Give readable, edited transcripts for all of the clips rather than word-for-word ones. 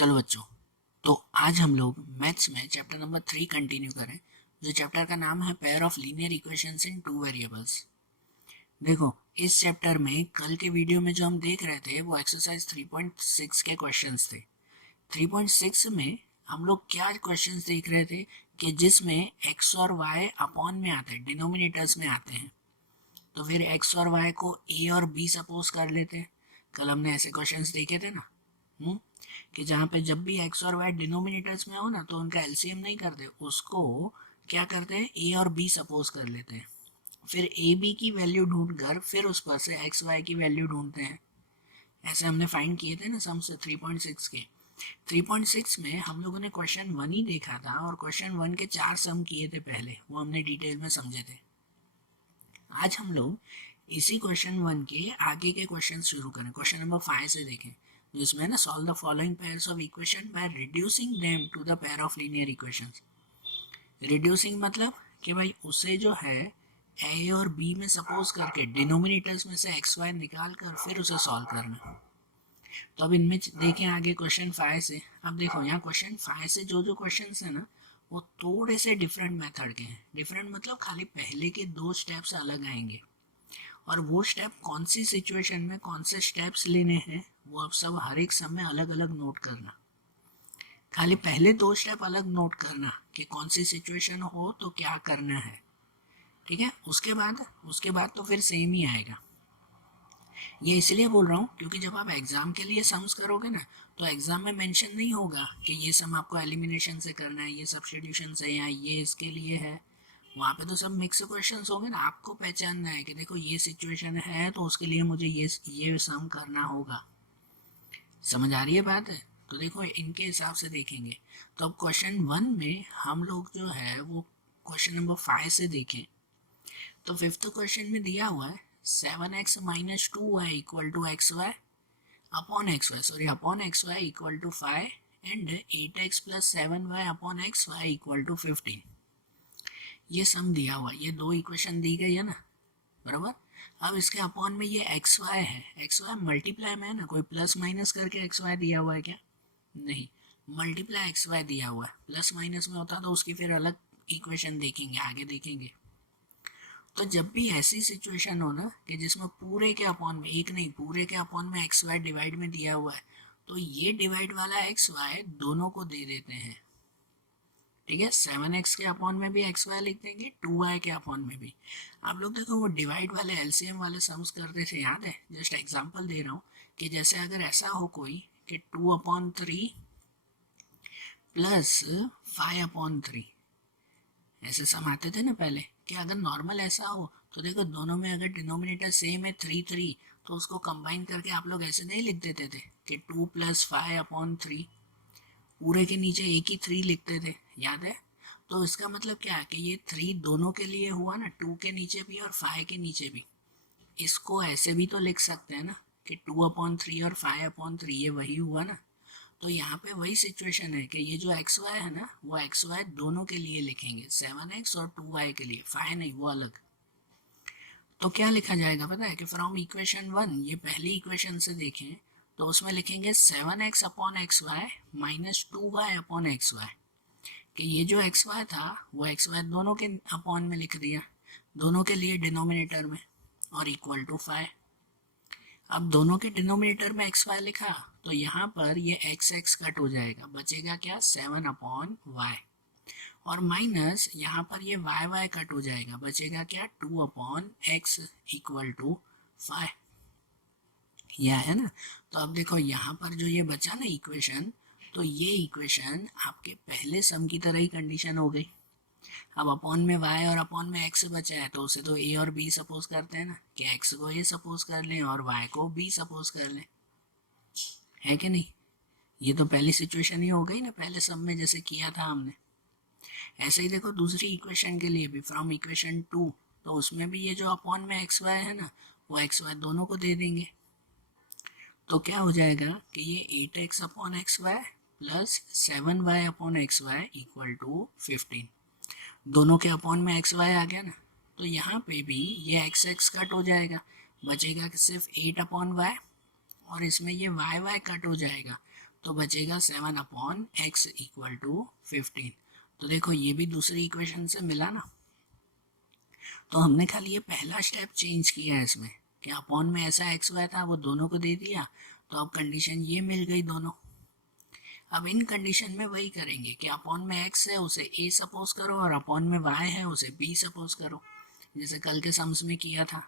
चलो बच्चों, तो आज हम लोग मैथ्स में चैप्टर नंबर 3 कंटिन्यू करें, जो चैप्टर का नाम है pair of linear equations in two variables. देखो, इस चैप्टर में कल के वीडियो में जो हम देख रहे थे वो एक्सरसाइज 3.6 के क्वेश्चंस थे। 3.6 में हम लोग क्या क्वेश्चंस देख रहे थे कि जिसमें एक्स और वाई अपॉन में आते हैं, डिनोमिनेटर्स में आते हैं। तो फिर एक्स और वाई को ए और बी सपोज कर लेते हैं। कल हमने ऐसे क्वेश्चंस देखे थे ना, कि जहाँ पे जब भी एक्स और वाई डिनोमिनेटर्स में हो ना तो उनका एलसीएम नहीं करते, उसको क्या करते हैं, ए और बी सपोज कर लेते हैं। फिर ए बी की वैल्यू ढूंढ कर फिर उस पर से एक्स वाई की वैल्यू ढूंढते हैं। ऐसे हमने फाइंड किए थे ना सम से 3.6 के। 3.6 में हम लोगों ने क्वेश्चन 1 ही देखा था और क्वेश्चन 1 के 4 सम किए थे पहले, वो हमने डिटेल में समझे थे। आज हम लोग इसी क्वेश्चन 1 के आगे के क्वेश्चन शुरू करें। क्वेश्चन नंबर 5 से देखें, जिसमें ना solve the following pairs of equation by reducing them to the pair of linear equations. Reducing मतलब कि भाई उसे जो है ए और बी में सपोज करके डिनोमिनेटर्स में से एक्स वाई निकाल कर फिर उसे सॉल्व करना। तो अब इनमें देखें आगे क्वेश्चन 5 से। अब देखो यहाँ क्वेश्चन 5 से जो क्वेश्चन है ना वो थोड़े से डिफरेंट मेथड के हैं। डिफरेंट मतलब खाली पहले के 2 स्टेप्स अलग आएंगे, और वो स्टेप कौन सी सिचुएशन में कौन से स्टेप्स लेने हैं वो आप सब हर एक समय अलग अलग नोट करना। खाली पहले 2 स्टेप अलग नोट करना कि कौन सी सिचुएशन हो तो क्या करना है, ठीक है। उसके बाद तो फिर सेम ही आएगा। ये इसलिए बोल रहा हूँ क्योंकि जब आप एग्जाम के लिए सम्स करोगे ना तो एग्जाम में मेंशन नहीं होगा कि ये सम आपको एलिमिनेशन से करना है, ये सब्स्टिट्यूशन से, या ये इसके लिए है। वहाँ पे तो सब मिक्स क्वेश्चंस होंगे ना, आपको पहचानना है कि देखो ये सिचुएशन है तो उसके लिए मुझे ये सम करना होगा। समझ आ रही है बात है? तो देखो इनके हिसाब से देखेंगे। तो अब क्वेश्चन 1 में हम लोग जो है वो क्वेश्चन नंबर 5 से देखें। तो फिफ्थ क्वेश्चन में दिया हुआ है 7x minus 2y equal to X Y upon X Y equal to 5 and 8x plus 7y upon X Y equal to 15। ये सम दिया हुआ, ये 2 इक्वेशन दी गई है ना, बराबर। अब इसके अपॉन में ये एक्स वाई है, एक्स वाई मल्टीप्लाई में है ना, कोई प्लस माइनस करके एक्स वाई दिया हुआ है क्या? नहीं, मल्टीप्लाई एक्स वाई दिया हुआ है। प्लस माइनस में होता तो उसकी फिर अलग इक्वेशन देखेंगे, आगे देखेंगे। तो जब भी ऐसी सिचुएशन हो ना कि जिसमें पूरे के अपॉन में, एक नहीं पूरे के अपॉन में एक्स वाई डिवाइड में दिया हुआ है, तो ये डिवाइड वाला एक्स वाई दोनों को दे देते हैं, ठीक है। 7x के अपॉन में भी एक्स वाई लिख देंगे, 2y के अपॉन में भी। आप लोग देखो वो डिवाइड वाले एलसीएम वाले सम्स करते थे, याद है? जस्ट एग्जांपल दे रहा हूँ कि जैसे अगर ऐसा हो कोई कि 2/3 प्लस 5/3, ऐसे सम आते थे ना पहले, कि अगर नॉर्मल ऐसा हो तो देखो दोनों में अगर डिनोमिनेटर सेम है 3 तो उसको कंबाइन करके आप लोग ऐसे नहीं लिख देते थे कि 2 + 5/3, पूरे के नीचे एक ही 3 लिखते थे, याद है? तो इसका मतलब क्या है कि ये 3 दोनों के लिए हुआ ना, 2 के नीचे भी और 5 के नीचे भी। इसको ऐसे भी तो लिख सकते हैं ना कि 2/3 और 5/3, ये वही हुआ ना। तो यहाँ पे वही सिचुएशन है कि ये जो एक्स वाई है ना वो एक्स वाई दोनों के लिए लिखेंगे, 7x और 2y के लिए, 5 नहीं, वो अलग। तो क्या लिखा जाएगा पता है कि फ्रॉम इक्वेशन 1, ये पहली इक्वेशन से देखें तो उसमें लिखेंगे 7x upon X Y minus 2y upon X Y, कि ये जो एक्स वाई था वो एक्स वाई दोनों के अपॉन में लिख दिया, दोनों के लिए डिनोमिनेटर में, और इक्वल टू 5। अब दोनों के डिनोमिनेटर में एक्स वाई लिखा तो यहाँ पर ये एक्स एक्स कट हो जाएगा, बचेगा क्या, 7/y, और माइनस यहाँ पर ये वाई वाई कट हो जाएगा, बचेगा क्या, 2/x इक्वल टू 5। यह है ना। तो अब देखो यहाँ पर जो ये बचा ना इक्वेशन, तो ये इक्वेशन आपके पहले सम की तरह ही कंडीशन हो गई। अब अपॉन में y और अपॉन में x बचा है तो उसे तो a और b सपोज करते हैं ना, कि x को a सपोज कर लें और y को b सपोज कर लें, है कि नहीं? ये तो पहली सिचुएशन ही हो गई ना, पहले सम में जैसे किया था हमने। ऐसे ही देखो दूसरी इक्वेशन के लिए भी, फ्रॉम इक्वेशन 2, तो उसमें भी ये जो अपॉन में एक्स वाई है ना वो एक्स वाई दोनों को दे देंगे। तो क्या हो जाएगा कि ये 8x upon X Y plus 7y upon X Y equal to 15। दोनों के अपॉन में एक्स वाई आ गया ना, तो यहाँ पे भी ये एक्स एक्स कट हो जाएगा, बचेगा कि सिर्फ 8/y, और इसमें ये वाई वाई कट हो जाएगा, तो बचेगा 7/x इक्वल टू 15। तो देखो ये भी दूसरी इक्वेशन से मिला ना। तो हमने खाली ये पहला स्टेप चेंज किया है इसमें कि अपॉन में ऐसा एक्स वाई था वो दोनों को दे दिया, तो अब कंडीशन ये मिल गई दोनों। अब इन कंडीशन में वही करेंगे कि अपॉन में एक्स है उसे ए सपोज करो और अपॉन में वाई है उसे बी सपोज करो, जैसे कल के सम्स में किया था।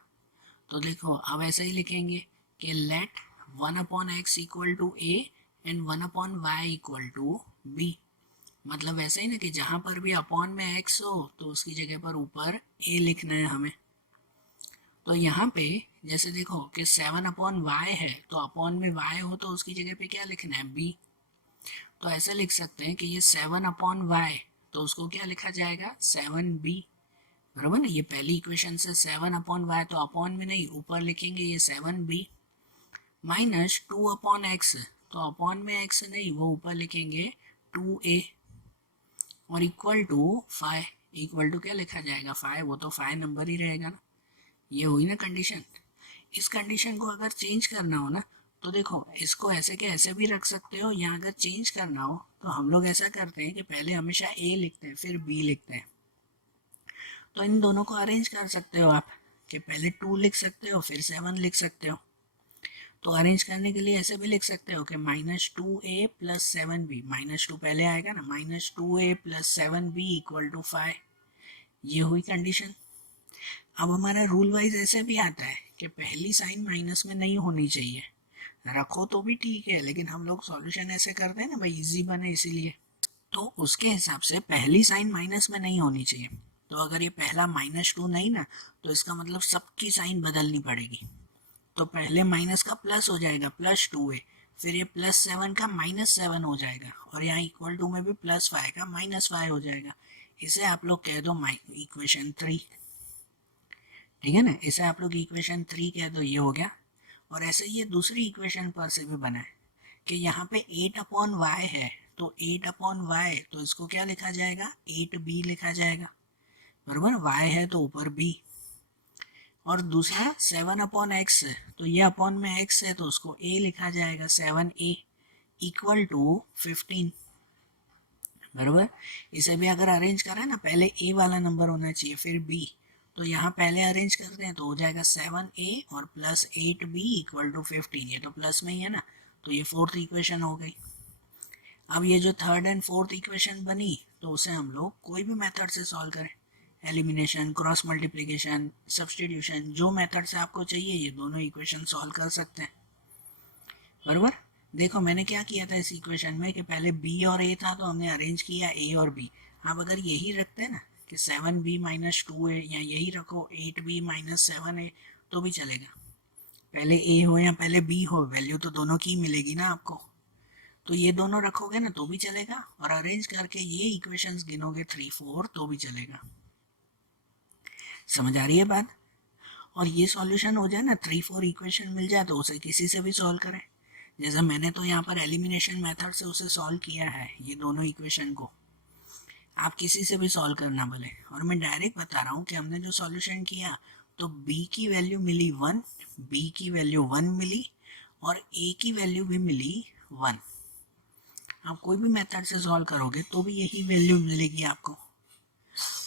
तो देखो अब ऐसे ही लिखेंगे कि let 1/x equal to A and 1/y equal to B. मतलब ऐसे ही ना कि जहाँ पर भी अपॉन में एक्स हो तो उसकी जगह पर ऊपर ए लिखना है हमें। तो यहाँ पे जैसे देखो कि 7/y है तो अपॉन में y हो तो उसकी जगह पे क्या लिखना है, b। तो ऐसे लिख सकते हैं कि ये 7/y, तो उसको क्या लिखा जाएगा 7b, बराबर ना। ये पहली इक्वेशन से 7/y, तो अपॉन में नहीं ऊपर लिखेंगे ये 7b माइनस 2/x, तो अपॉन में x नहीं वो ऊपर लिखेंगे 2a और इक्वल टू 5। इक्वल टू क्या लिखा जाएगा 5, वो तो 5 नंबर ही रहेगा ना। ये हुई ना कंडीशन। इस कंडीशन को अगर चेंज करना हो ना तो देखो इसको ऐसे के ऐसे भी रख सकते हो, या अगर चेंज करना हो तो हम लोग ऐसा करते हैं कि पहले हमेशा ए लिखते हैं फिर बी लिखते हैं। तो इन दोनों को अरेंज कर सकते हो आप कि पहले 2 लिख सकते हो फिर 7 लिख सकते हो। तो अरेंज करने के लिए ऐसे भी लिख सकते हो कि -2a प्लस 7b, -2 पहले आएगा ना, -2a plus 7b equal to 5। ये हुई कंडीशन। अब हमारा रूल वाइज ऐसे भी आता है कि पहली साइन माइनस में नहीं होनी चाहिए, रखो तो भी ठीक है, लेकिन हम लोग सॉल्यूशन ऐसे करते हैं ना भाई इजी बने इसीलिए। तो उसके हिसाब से पहली साइन माइनस में नहीं होनी चाहिए। तो अगर ये पहला -2 नहीं ना तो इसका मतलब सबकी साइन बदलनी पड़ेगी। तो पहले माइनस का प्लस हो जाएगा +2a, फिर ये +7 का -7 हो जाएगा, और यहाँ इक्वल टू में भी +5 का -5 हो जाएगा। इसे आप लोग कह दो इक्वेशन 3, ठीक है ना। इसे आप लोग इक्वेशन 3 कह दो, ये हो गया। और ऐसे ये दूसरी इक्वेशन पर से भी बना है कि यहाँ पे 8/y है, तो 8/y तो इसको क्या लिखा जाएगा 8b लिखा जाएगा, बराबर। y है तो ऊपर b। और दूसरा 7/x है तो ये अपॉन में x है तो उसको a लिखा जाएगा 7a इक्वल टू 15, बराबर। इसे भी अगर अरेंज करें ना पहले a वाला नंबर होना चाहिए फिर b, तो यहाँ पहले अरेंज करते हैं तो हो जाएगा 7a और प्लस 8b इक्वल टू 15। ये तो प्लस में ही है ना, तो ये फोर्थ इक्वेशन हो गई। अब ये जो थर्ड एंड फोर्थ इक्वेशन बनी तो उसे हम लोग कोई भी मेथड से सॉल्व करें, एलिमिनेशन, क्रॉस मल्टीप्लिकेशन, सब्सटीट्यूशन, जो मेथड से आपको चाहिए ये दोनों इक्वेशन सॉल्व कर सकते हैं, बराबर। देखो मैंने क्या किया था इस इक्वेशन में कि पहले b और a था तो हमने अरेंज किया a और b। आप अगर यही रखते हैं ना कि 7b माइनस 2a, या यही रखो 8b माइनस 7a तो भी चलेगा। पहले a हो या पहले b हो वैल्यू तो दोनों की मिलेगी ना आपको। तो ये दोनों रखोगे ना तो भी चलेगा, और अरेंज करके ये इक्वेशंस गिनोगे 3 4 तो भी चलेगा। समझ आ रही है बात। और ये सॉल्यूशन हो जाए ना 3 4 इक्वेशन मिल जाए तो उसे किसी से भी सॉल्व करें। जैसे मैंने तो यहाँ पर एलिमिनेशन मेथड से उसे सॉल्व किया है ये दोनों इक्वेशन को, आप किसी से भी सॉल्व करना भले। और मैं डायरेक्ट बता रहा हूँ कि हमने जो सॉल्यूशन किया तो b की वैल्यू मिली 1, b की वैल्यू 1 मिली और a की वैल्यू भी मिली 1। आप कोई भी मेथड से सॉल्व करोगे तो भी यही वैल्यू मिलेगी आपको।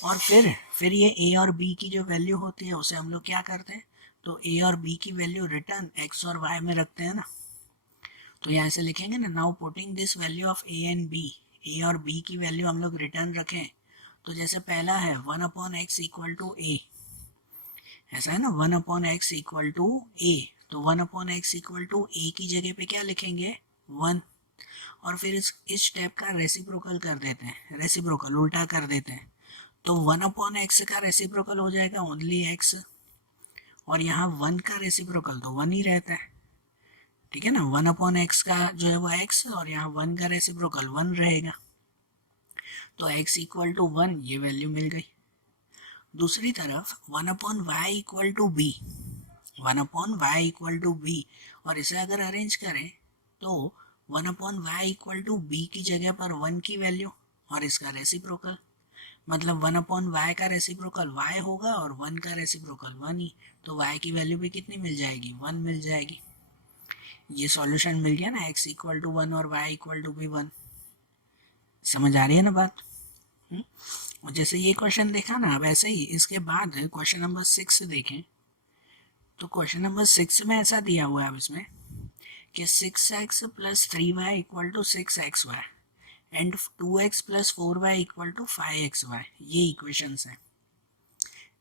और फिर ये a और b की जो वैल्यू होती है उसे हम लोग क्या करते हैं, तो a और b की वैल्यू रिटर्न x और y में रखते हैं ना। तो यहाँ से लिखेंगे ना, now putting this value of a and b, a और b की वैल्यू हम लोग रिटर्न रखें। तो जैसे पहला है 1/x इक्वल टू a, ऐसा है ना 1/x इक्वल टू a, तो 1/x इक्वल टू a की जगह पे क्या लिखेंगे 1। और फिर इस स्टेप का रेसिप्रोकल कर देते हैं, रेसिप्रोकल उल्टा कर देते हैं। तो 1/x का रेसिप्रोकल हो जाएगा ओनली x, और यहाँ 1 का रेसिप्रोकल तो 1 ही रहता है, ठीक है ना। 1/x का जो है वो x और यहाँ 1 का रेसिप्रोकल 1 रहेगा। तो x इक्वल टू 1 ये वैल्यू मिल गई। दूसरी तरफ 1/y equal to b, 1/y equal to b, और इसे अगर अरेंज करें तो 1/y इक्वल टू b की जगह पर 1 की वैल्यू और इसका रेसिप्रोकल, मतलब 1/y का रेसिप्रोकल y होगा और 1 का रेसिप्रोकल 1 ही, तो y की वैल्यू भी कितनी मिल जाएगी 1 मिल जाएगी। ये सॉल्यूशन मिल गया ना, x इक्वल टू 1 और y इक्वल टू भी 1। समझ आ रही है ना बात? और जैसे ये क्वेश्चन देखा ना, अब ऐसे ही इसके बाद क्वेश्चन नंबर 6 देखें तो क्वेश्चन नंबर 6 में ऐसा दिया हुआ है अब इसमें कि 6x plus 3y equal to 6xy and 2x plus 4y equal to 5xy, ये इक्वेशंस हैं।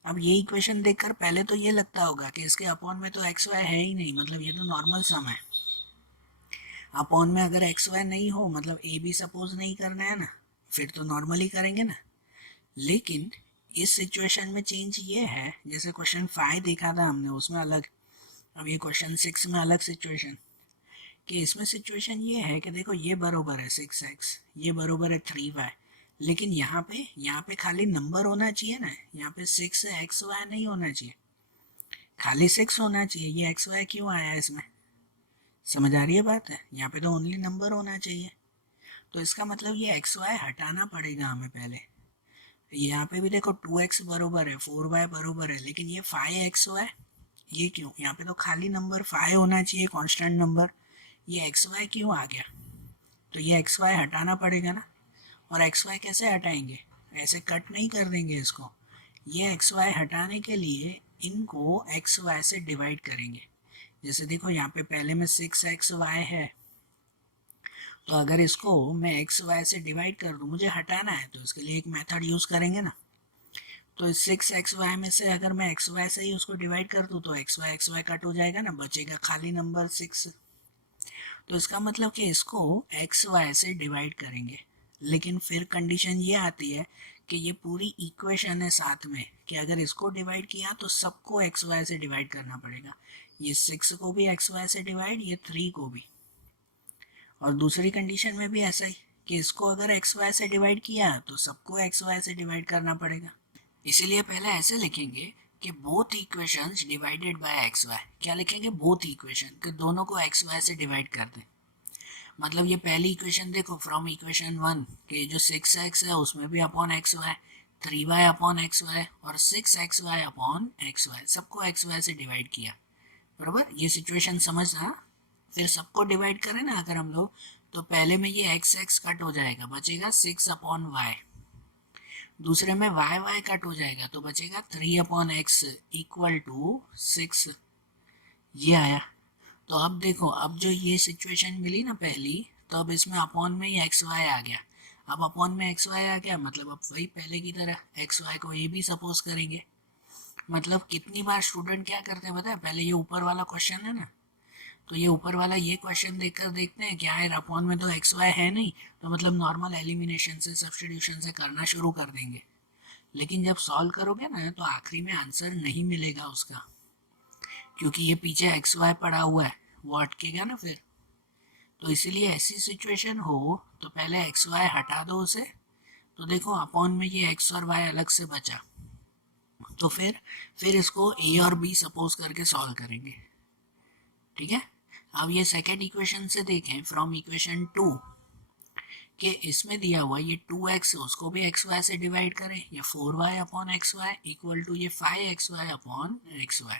अब ये इक्वेशन देखकर पहले तो ये लगता होगा कि इसके अपॉन में तो xy है ही नहीं, मतलब ये तो नॉर्मल सम है। अपॉन में अगर xy नहीं हो मतलब a भी सपोज नहीं करना है ना, फिर तो नॉर्मली करेंगे ना। लेकिन इस सिचुएशन में चेंज ये है, जैसे क्वेश्चन 5 देखा था हमने उसमें अलग, अब ये क्वेश्चन 6 में अलग सिचुएशन, कि इसमें सिचुएशन ये है कि देखो ये बरोबर है 6x, ये बरोबर है 3y, लेकिन यहाँ पे खाली नंबर होना चाहिए ना, यहाँ पे 6xy नहीं होना चाहिए, खाली 6 होना चाहिए। ये xy क्यों आया है इसमें? समझ आ रही है बात है? यहाँ पे तो ओनली नंबर होना चाहिए। तो इसका मतलब ये xy हटाना पड़ेगा हमें पहले। यहाँ पे भी देखो 2x बरोबर है, 4y बरोबर है, लेकिन ये 5xy, ये क्यों? यहाँ पे तो खाली नंबर 5 होना चाहिए, कांस्टेंट नंबर, ये xy क्यों आ गया? तो ये xy हटाना पड़ेगा ना। और xy कैसे हटाएंगे? ऐसे कट नहीं कर देंगे इसको, ये xy हटाने के लिए इनको xy से डिवाइड करेंगे। जैसे देखो यहाँ पे पहले में 6xy है, तो अगर इसको मैं xy से डिवाइड कर दूँ, मुझे हटाना है तो इसके लिए एक मेथड यूज़ करेंगे ना। तो इस 6xy में से अगर मैं xy से ही उसको डिवाइड कर दूँ तो xy कट हो जाएगा ना, बचेगा खाली नंबर 6। तो इसका मतलब कि इसको xy से डिवाइड करेंगे, लेकिन फिर कंडीशन ये आती है कि ये पूरी इक्वेशन है साथ में, कि अगर इसको डिवाइड किया तो सबको xy से डिवाइड करना पड़ेगा। ये 6 को भी xy से डिवाइड, ये 3 को भी। और दूसरी कंडीशन में भी ऐसा ही, कि इसको अगर xy से डिवाइड किया तो सबको xy से डिवाइड करना पड़ेगा। इसीलिए पहले ऐसे लिखेंगे कि both equations divided by xy। क्या लिखेंगे? बोथ इक्वेशन, कि दोनों को xy से डिवाइड कर दें। मतलब ये पहली इक्वेशन देखो, फ्रॉम इक्वेशन 1 के जो 6x है उसमें भी upon xy, 3y upon xy और 6xy अपॉन xy, सबको xy से डिवाइड किया। बराबर? ये सिचुएशन समझना। फिर सबको डिवाइड करें ना अगर हम लोग, तो पहले में ये x कट हो जाएगा, बचेगा 6 अपॉन y। दूसरे में y कट हो जाएगा तो बचेगा 3 अपॉन x इक्वल टू 6। ये आया। तो अब देखो, अब जो ये सिचुएशन मिली ना पहली, तो अब इसमें अपॉन में ही xy आ गया। अब अपॉन में xy आ गया मतलब अब वही पहले की तरह xy को a भी सपोज करेंगे। मतलब कितनी बार स्टूडेंट क्या करते हैं पता है? पहले ये ऊपर वाला क्वेश्चन है ना, तो ये ऊपर वाला ये क्वेश्चन देखकर देखते हैं क्या है, अपॉन में तो xy है नहीं, तो मतलब नॉर्मल एलिमिनेशन से, सब्स्टिट्यूशन से करना शुरू कर देंगे। लेकिन जब सॉल्व करोगे ना तो आखिरी में आंसर नहीं मिलेगा उसका, क्योंकि ये पीछे xy पड़ा हुआ है, वो अटकेगा ना फिर। तो इसीलिए ऐसी सिचुएशन हो तो पहले xy हटा दो उसे, तो देखो अपॉन में ये x और y अलग से बचा, तो फिर इसको a और b सपोज करके सॉल्व करेंगे। ठीक है? अब ये सेकेंड इक्वेशन से देखें, फ्रॉम इक्वेशन 2 कि इसमें दिया हुआ ये 2x, उसको भी xy से डिवाइड करें, ये 4y upon xy equal to ये 5xy अपॉन xy।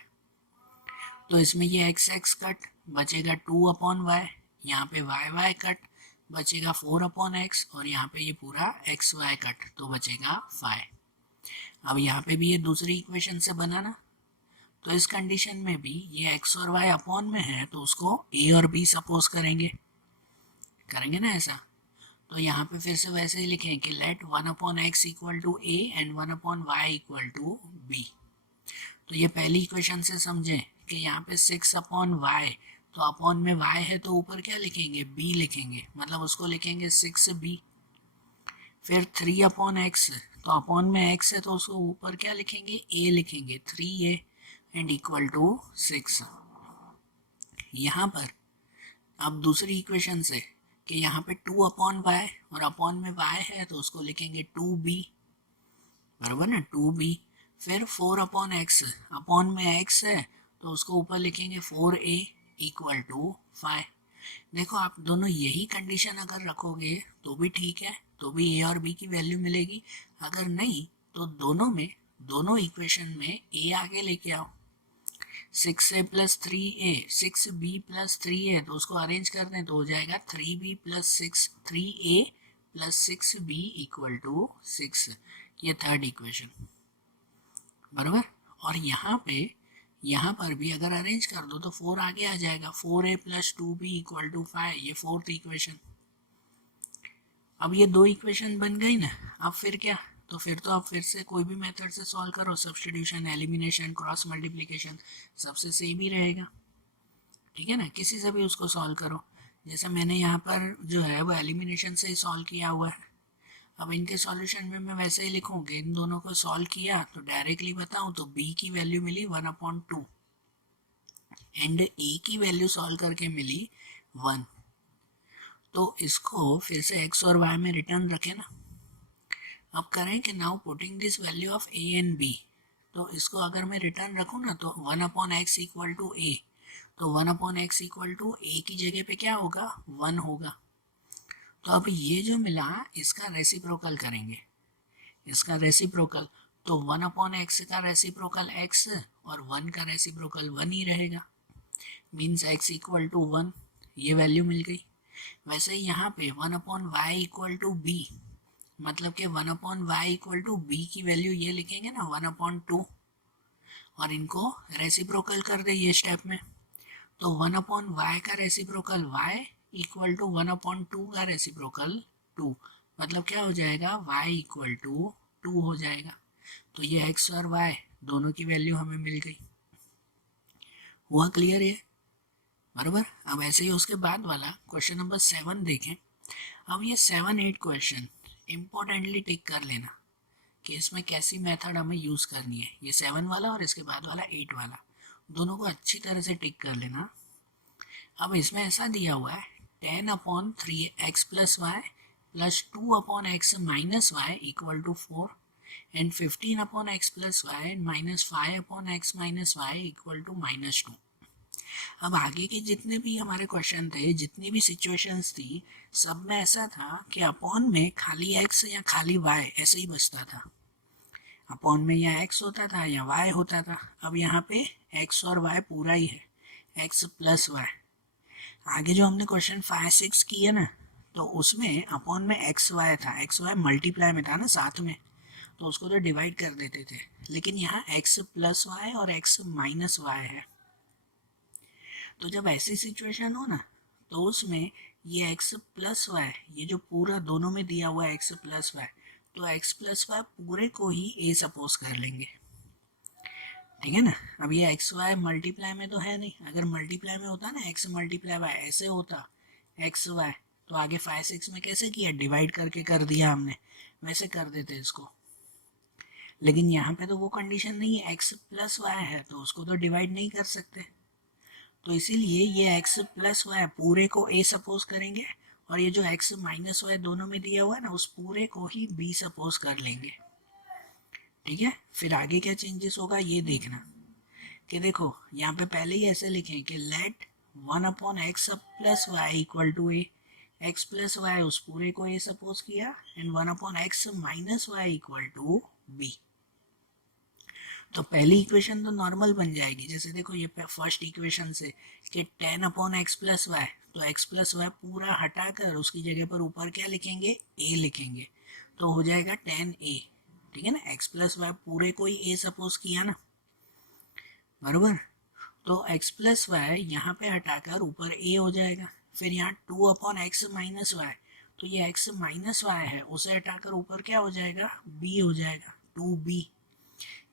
तो इसमें ये x कट, बचेगा 2 अपॉन y, यहाँ पे y कट, बचेगा 4 अपॉन x, और यहाँ पे ये पूरा xy कट, तो बचेगा 5। अब यहाँ पे भी ये दूसरी इक्वेशन से बनाना, तो इस कंडीशन में भी ये x और y अपॉन में है तो उसको a और b सपोज करेंगे ना ऐसा। तो यहाँ पे फिर से वैसे ही लिखें कि let 1 upon X equal to A and 1 upon Y equal to B. तो ये पहली इक्वेशन से समझें कि यहाँ पे 6 अपॉन वाई, तो अपॉन में y है तो ऊपर क्या लिखेंगे? b लिखेंगे, मतलब उसको लिखेंगे 6b। फिर 3 अपॉन एक्स, तो अपॉन में x है तो उसको ऊपर क्या लिखेंगे? a लिखेंगे, 3a एंड इक्वल टू 6। यहाँ पर अब दूसरी इक्वेशन से कि यहाँ पे 2 अपॉन वाई और अपॉन में y है तो उसको लिखेंगे 2b, बराबर ना, 2b। फिर 4 अपॉन एक्स, अपॉन में x है तो उसको ऊपर लिखेंगे 4a इक्वल टू 5। देखो आप दोनों यही कंडीशन अगर रखोगे तो भी ठीक है, तो भी a और b की वैल्यू मिलेगी। अगर नहीं तो दोनों इक्वेशन में a आगे लेके आओ। 6a plus 3a, 6b plus 3a, तो उसको अरेंज कर दें तो हो जाएगा 3b plus 3a plus 6b equal to 6। ये थर्ड इक्वेशन, बराबर। और यहाँ पर भी अगर अरेंज कर दो तो 4 आगे आ जाएगा, 4a plus 2b equal to 5, ये फोर्थ इक्वेशन। अब ये दो इक्वेशन बन गई ना, अब फिर क्या, तो आप फिर से कोई भी मेथड से सॉल्व करो, सब्स्टिट्यूशन, एलिमिनेशन, क्रॉस मल्टीप्लिकेशन, सबसे सेम ही रहेगा, ठीक है ना। किसी से भी उसको सॉल्व करो, जैसे मैंने यहाँ पर जो है वो एलिमिनेशन से ही सॉल्व किया हुआ है। अब इनके सॉल्यूशन में मैं वैसे ही लिखूँगी, इन दोनों को सॉल्व किया तो डायरेक्टली बताऊँ तो b की वैल्यू मिली 1/2 एंड a की वैल्यू सॉल्व करके मिली 1। तो इसको फिर से x और y में रिटर्न रखें ना। अब करें कि now putting this value of a and b, तो इसको अगर मैं रिटर्न रखूँ ना तो 1/x इक्वल टू a, तो 1/x इक्वल टू a की जगह पे क्या होगा, 1 होगा। तो अब ये जो मिला इसका रेसिप्रोकल करेंगे, इसका रेसिप्रोकल, तो 1/x का रेसिप्रोकल x और 1 का रेसिप्रोकल 1 ही रहेगा, मीन्स x इक्वल टू 1, ये वैल्यू मिल गई। वैसे ही यहाँ पे 1/y इक्वल टू b, मतलब कि 1/y इक्वल टू b की वैल्यू ये लिखेंगे ना 1/2, और इनको रेसिप्रोकल कर दे ये स्टेप में, तो 1/y का रेसिप्रोकल y इक्वल टू 1/2 का रेसिप्रोकल 2, मतलब क्या हो जाएगा, y इक्वल टू 2 हो जाएगा। तो ये x और y दोनों की वैल्यू हमें मिल गई। हुआ क्लियर ये, बराबर। अब ऐसे ही उसके बाद वाला क्वेश्चन नंबर 7 देखें। अब ये 7-8 क्वेश्चन इम्पोर्टेंटली टिक कर लेना कि इसमें कैसी मेथड हमें यूज़ करनी है। ये 7 वाला और इसके बाद वाला 8 वाला, दोनों को अच्छी तरह से टिक कर लेना। अब इसमें ऐसा दिया हुआ है 10/3x plus Y plus 2/x minus Y equal to 4 and 15/x plus Y minus 5/x minus Y equal to -2। अब आगे के जितने भी हमारे क्वेश्चन थे, जितनी भी सिचुएशंस थी, सब में ऐसा था कि अपॉन में खाली x या खाली y ऐसे ही बचता था, अपॉन में या x होता था या y होता था। अब यहाँ पे x और y पूरा ही है, x प्लस y। आगे जो हमने क्वेश्चन 5-6 किए ना, तो उसमें अपॉन में एक्स वाई था, एक्स वाई मल्टीप्लाई में था ना साथ में, तो उसको तो डिवाइड कर देते थे। लेकिन यहाँ एक्स प्लस वाई और एक्स माइनस वाई है, तो जब ऐसी सिचुएशन हो ना तो उसमें ये एक्स प्लस वाई, ये जो पूरा दोनों में दिया हुआ है एक्स प्लस वाई, तो एक्स प्लस वाई पूरे को ही ए सपोज कर लेंगे, ठीक है ना। अब ये एक्स वाई मल्टीप्लाई में तो है नहीं, अगर मल्टीप्लाई में होता ना एक्स मल्टीप्लाई वाई ऐसे होता एक्स वाई, तो आगे 5-6 में कैसे किया, डिवाइड करके कर दिया हमने, वैसे कर देते इसको। लेकिन यहाँ पे तो वो कंडीशन नहीं है, एक्स प्लस वाई है तो उसको तो डिवाइड नहीं कर सकते, तो इसीलिए ये एक्स प्लस वाई पूरे को ए सपोज करेंगे, और ये जो एक्स माइनस वाई दोनों में दिया हुआ है ना उस पूरे को ही बी सपोज कर लेंगे, ठीक है। फिर आगे क्या चेंजेस होगा ये देखना, कि देखो यहाँ पे पहले ही ऐसे लिखें कि let 1/x plus Y equal to A, X plus Y उस पूरे को ए सपोज किया, and 1/x minus Y equal to B. तो पहली इक्वेशन तो नॉर्मल बन जाएगी, जैसे देखो ये फर्स्ट इक्वेशन से कि 10/x प्लस वाई, तो x प्लस वाई पूरा हटाकर उसकी जगह पर ऊपर क्या लिखेंगे, a लिखेंगे, तो हो जाएगा 10a, ठीक है ना। x प्लस वाई पूरे को ही a सपोज किया ना, बराबर। तो x प्लस वाई यहाँ पे हटाकर ऊपर a हो जाएगा, फिर यहाँ 2/x माइनस वाई, तो ये x माइनस वाई है उसे हटाकर ऊपर क्या हो जाएगा, b हो जाएगा, 2b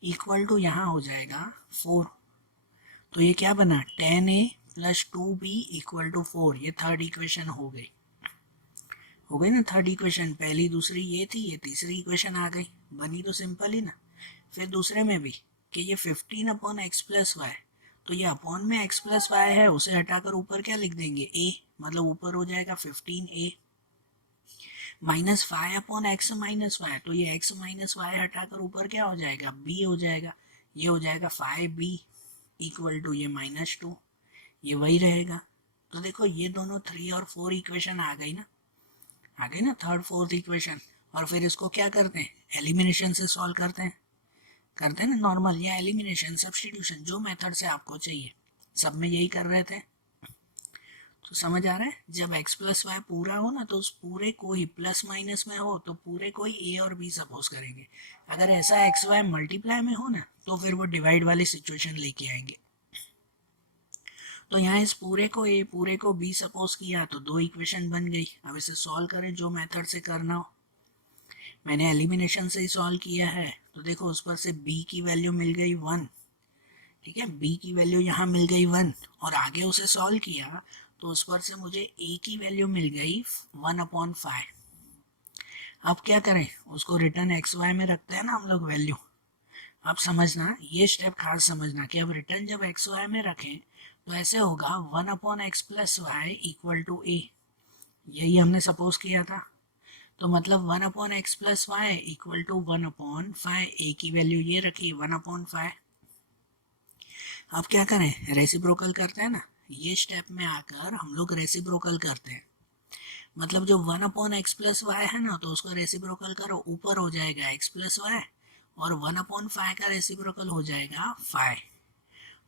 इक्वल टू यहाँ हो जाएगा 4। तो ये क्या बना, 10a plus 2b equal to 4, ये थर्ड इक्वेशन हो गई ना थर्ड इक्वेशन। पहली दूसरी ये थी, ये तीसरी इक्वेशन आ गई, बनी तो सिंपल ही ना। फिर दूसरे में भी कि ये 15/x प्लस वाई, तो ये अपॉन में x प्लस वाई है उसे हटाकर ऊपर क्या लिख देंगे, a, मतलब ऊपर हो जाएगा 15a minus 5/x minus Y, तो ये x माइनस वाई हटाकर ऊपर क्या हो जाएगा, b हो जाएगा, ये हो जाएगा 5b इक्वल टू ये -2, ये वही रहेगा। तो देखो ये दोनों 3 और 4 इक्वेशन आ गई ना, थर्ड फोर्थ इक्वेशन। और फिर इसको क्या करते हैं, एलिमिनेशन से सॉल्व करते हैं, करते हैं ना नॉर्मल या एलिमिनेशन सब्स्टिट्यूशन, जो मेथड से आपको चाहिए, सब में यही कर रहे थे। तो समझ आ रहा है, जब x प्लस वाई पूरा हो ना तो उस पूरे को ही प्लस माइनस में हो तो पूरे को ही a और b सपोज करेंगे। अगर ऐसा एक्स वाई मल्टीप्लाई में हो ना तो फिर वो डिवाइड वाली सिचुएशन लेके आएंगे। तो यहाँ इस पूरे को a पूरे को b सपोज किया तो दो इक्वेशन बन गई। अब इसे सॉल्व करें जो मेथड से करना हो। मैंने एलिमिनेशन से ही सॉल्व किया है तो देखो उस पर से b की वैल्यू मिल गई 1, ठीक है, b की वैल्यू यहाँ मिल गई 1 और आगे उसे सॉल्व किया तो उस पर से मुझे a की वैल्यू मिल गई 1/5। अब क्या करें, उसको रिटर्न एक्स वाई में रखते हैं ना हम लोग वैल्यू। अब समझना, ये स्टेप खास समझना कि अब रिटर्न जब एक्स वाई में रखें तो ऐसे होगा 1/x plus Y equal to a, यही हमने सपोज किया था। तो मतलब 1/x plus Y equal to 1/5, a की वैल्यू ये रखी 1/5। अब क्या करें, रेसिप्रोकल करते हैं ना, ये स्टेप में आकर हम लोग रेसिप्रोकल करते हैं। मतलब जो 1/x प्लस वाई है ना तो उसको रेसिप्रोकल करो, ऊपर हो जाएगा x प्लस वाई और 1/5 का रेसिप्रोकल हो जाएगा 5।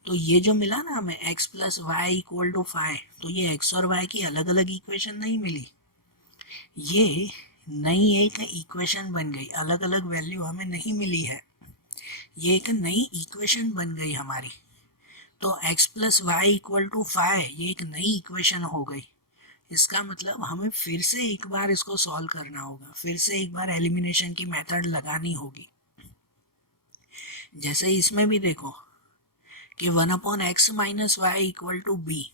तो ये जो मिला ना हमें x plus Y equal to 5, तो ये x और y की अलग अलग इक्वेशन नहीं मिली, ये नई एक इक्वेशन बन गई, अलग अलग वैल्यू हमें नहीं मिली है, ये एक नई इक्वेशन बन गई हमारी। तो x plus Y equal to 5 ये एक नई इक्वेशन हो गई। इसका मतलब हमें फिर से एक बार इसको सॉल्व करना होगा, फिर से एक बार एलिमिनेशन की मेथड लगानी होगी। जैसे इसमें भी देखो कि 1/x minus Y equal to B,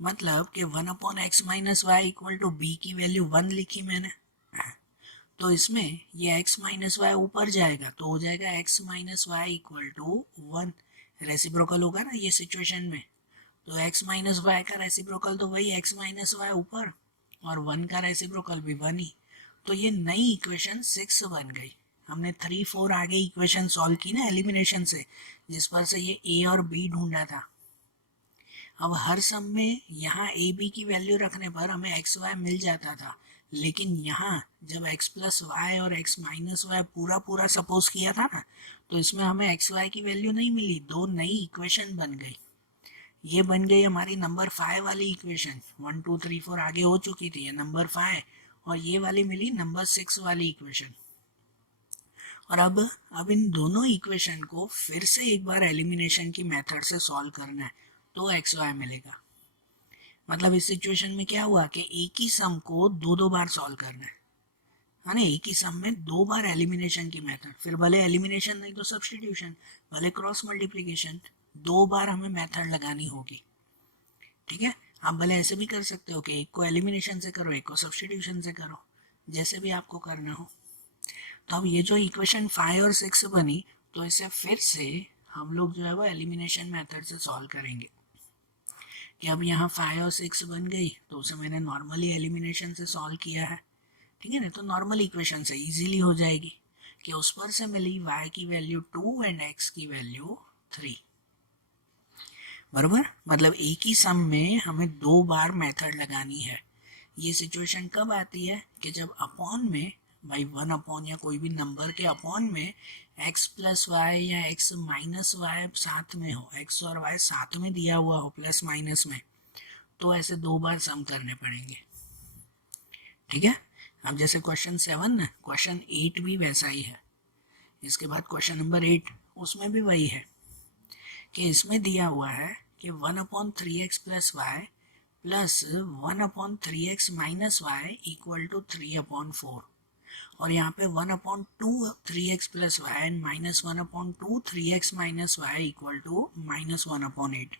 मतलब कि 1/x minus Y equal to B की वैल्यू 1 लिखी मैंने, तो इसमें ये x माइनस वाई ऊपर जाएगा तो हो जाएगा x minus Y equal to 1, reciprocal होगा ना ये सिचुएशन में। तो x माइनस वाई का रेसिप्रोकल तो वही x माइनस वाई ऊपर और 1 का रेसिप्रोकल भी 1 ही। तो ये नई इक्वेशन 6 बन गई। हमने 3, 4 आगे इक्वेशन सॉल्व की ना एलिमिनेशन से, जिस पर से ये a और b ढूंढा था। अब हर सम में यहाँ ए बी की वैल्यू रखने पर हमें एक्स वाई मिल जाता था, लेकिन यहाँ जब x प्लस वाई और x माइनस वाई पूरा पूरा सपोज किया था ना तो इसमें हमें एक्स वाई की वैल्यू नहीं मिली, दो नई इक्वेशन बन गई। ये बन गई हमारी नंबर 5 वाली इक्वेशन, 1 2 3 4 आगे हो चुकी थी, ये नंबर 5 और ये वाली मिली नंबर 6 वाली इक्वेशन। और अब इन दोनों इक्वेशन को फिर से एक बार एलिमिनेशन की मेथड से सॉल्व करना है तो एक्स वाई मिलेगा। मतलब इस सिचुएशन में क्या हुआ कि एक ही सम को दो दो बार सॉल्व करना है ना, एक ही सम में दो बार एलिमिनेशन की मेथड, फिर भले एलिमिनेशन नहीं तो सब्स्टिट्यूशन, भले क्रॉस मल्टीप्लिकेशन, दो बार हमें मेथड लगानी होगी। ठीक है, आप भले ऐसे भी कर सकते हो कि एक को एलिमिनेशन से करो, एक को सब्स्टिट्यूशन से करो, जैसे भी आपको करना हो। तो अब ये जो इक्वेशन 5 और 6 बनी तो इसे फिर से हम लोग जो है वो एलिमिनेशन मेथड से सॉल्व करेंगे। कि अब यहाँ 5 और 6 बन गई तो उसे मैंने नॉर्मली एलिमिनेशन से सॉल्व किया है, ठीक है ना। तो नॉर्मल इक्वेशन से इजीली हो जाएगी कि उस पर से मिली y की वैल्यू 2 एंड x की वैल्यू 3, बराबर। मतलब एक ही सम में हमें दो बार मेथड लगानी है। ये सिचुएशन कब आती है कि जब अपॉन में भाई 1 अपॉन या कोई भी नंबर के अपॉन में x प्लस वाई या x माइनस वाई साथ में हो, x और y साथ में दिया हुआ हो प्लस माइनस में, तो ऐसे दो बार सम करने पड़ेंगे। ठीक है, अब जैसे क्वेश्चन 7 ना, क्वेश्चन 8 भी वैसा ही है। इसके बाद क्वेश्चन नंबर 8, उसमें भी वही है कि इसमें दिया हुआ है कि 1/3x plus Y plus 1/3x minus Y equal to 3/4, और यहाँ पे 1/2 3x plus Y and minus 1/2 3x minus Y equal to -1/8।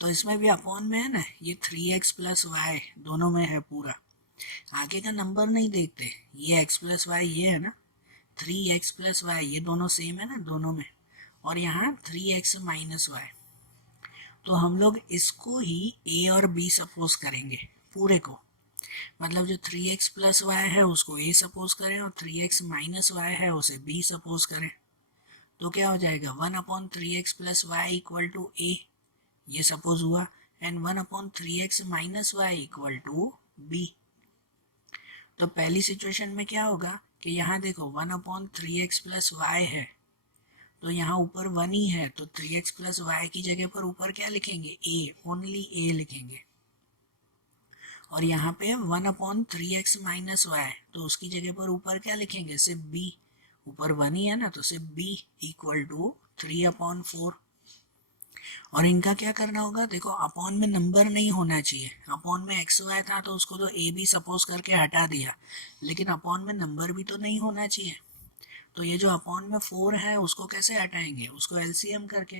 तो इसमें भी अपॉन में है ना, ये 3x प्लस वाई दोनों में है पूरा, आगे का नंबर नहीं देखते, ये x प्लस वाई ये है ना, 3x प्लस वाई ये दोनों सेम है ना दोनों में, और यहाँ 3x माइनस वाई। तो हम लोग इसको ही a और b सपोज करेंगे पूरे को, मतलब जो 3x प्लस वाई है उसको a सपोज करें और 3x माइनस वाई है उसे b सपोज करें। तो क्या हो जाएगा 1/3x plus Y equal to a, ये सपोज हुआ, and 1/3x minus Y equal to b। तो पहली सिचुएशन में क्या होगा कि यहाँ देखो 1/3x प्लस वाई है, तो यहाँ ऊपर 1 ही है, तो 3x प्लस वाई की जगह पर ऊपर क्या लिखेंगे, a, ओनली a लिखेंगे। और यहाँ पे 1/3x माइनस वाई, तो उसकी जगह पर ऊपर क्या लिखेंगे, सिर्फ b, ऊपर 1 ही है ना, तो सिर्फ b इक्वल टू 3/4। और इनका क्या करना होगा, देखो अपॉन में नंबर नहीं होना चाहिए, अपॉन में एक्स वाई था तो उसको तो ए बी सपोज करके हटा दिया, लेकिन अपॉन में नंबर भी तो नहीं होना चाहिए। तो ये जो अपॉन में 4 है उसको कैसे हटाएंगे, उसको एलसीएम करके,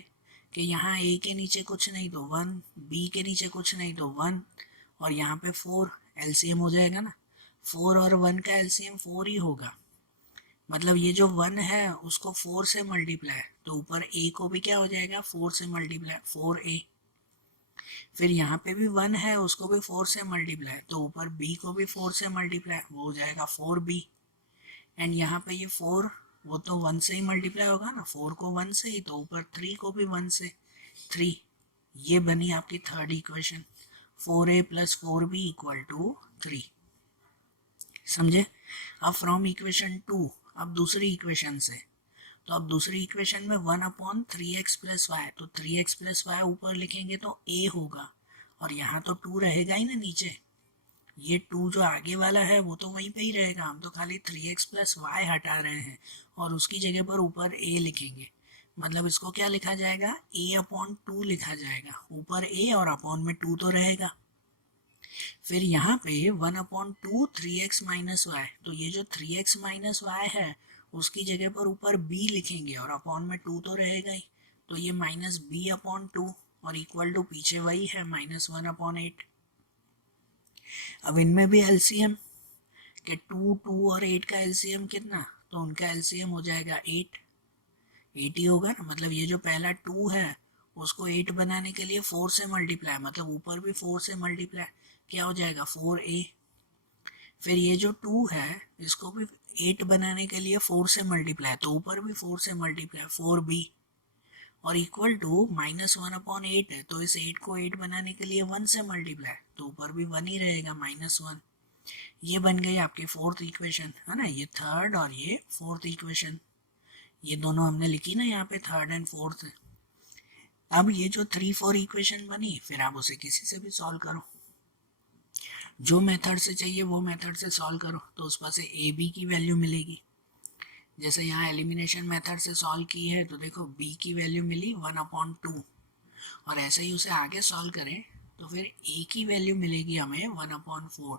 कि यहाँ ए के नीचे कुछ नहीं तो 1, बी के नीचे कुछ नहीं तो 1, और यहाँ पे 4, एलसीएम हो जाएगा ना, 4 और 1 का एलसीएम 4 ही होगा। मतलब ये जो 1 है उसको 4 से मल्टीप्लाई, तो ऊपर a को भी क्या हो जाएगा, 4 से मल्टीप्लाई, 4a। फिर यहाँ पे भी 1 है, उसको भी 4 से मल्टीप्लाई, तो ऊपर b को भी 4 से मल्टीप्लाई, वो हो जाएगा 4b। एंड यहाँ पे ये 4, वो तो 1 से ही मल्टीप्लाई होगा ना, 4 को 1 से ही, तो ऊपर 3 को भी 1 से, 3। ये बनी आपकी third equation, 4a plus 4b equal to 3। समझे। अब फ्रॉम इक्वेशन 2, अब दूसरी इक्वेशन से, तो अब दूसरी इक्वेशन में 1/3x प्लस वाई, तो 3x प्लस वाई ऊपर लिखेंगे तो a होगा, और यहाँ तो 2 रहेगा ही ना नीचे, ये 2 जो आगे वाला है वो तो वहीं पे ही रहेगा, हम तो खाली 3x प्लस वाई हटा रहे हैं और उसकी जगह पर ऊपर a लिखेंगे। मतलब इसको क्या लिखा जाएगा, a/2 लिखा जाएगा, ऊपर a और अपॉन में 2 तो रहेगा। फिर यहाँ पे 1/2 3x माइनस वाई, तो ये जो 3x माइनस वाई है उसकी जगह पर ऊपर b लिखेंगे और अपॉन में 2 तो रहेगा ही, तो ये -b/2 और इक्वल टू पीछे वही है -1/8। अब इनमें भी एलसीएम, कि 2, 2 और 8 का एलसीएम कितना, तो उनका एलसीएम हो जाएगा 8, 8 ही होगा ना। मतलब ये जो पहला 2 है उसको 8 बनाने के लिए 4 से मल्टीप्लाई, मतलब ऊपर भी 4 से मल्टीप्लाई, क्या हो जाएगा 4a। फिर ये जो 2 है इसको भी 8 बनाने के लिए 4 से मल्टीप्लाई, तो ऊपर भी 4 से मल्टीप्लाई, 4b, और इक्वल टू -1/8 है, तो इस 8 को 8 बनाने के लिए 1 से मल्टीप्लाई, तो ऊपर भी 1 ही रहेगा, -1। ये बन गई आपकी फोर्थ इक्वेशन, है ना, ये थर्ड और ये फोर्थ इक्वेशन, ये दोनों हमने लिखी ना यहाँ पे, थर्ड एंड फोर्थ। अब ये जो 3, 4 इक्वेशन बनी, फिर आप उसे किसी से भी सॉल्व करो, जो मेथड से चाहिए वो मेथड से सॉल्व करो, तो उस पास से ए बी की वैल्यू मिलेगी। जैसे यहाँ एलिमिनेशन मेथड से सॉल्व की है तो देखो b की वैल्यू मिली 1/2, और ऐसे ही उसे आगे सॉल्व करें तो फिर a की वैल्यू मिलेगी हमें 1/4।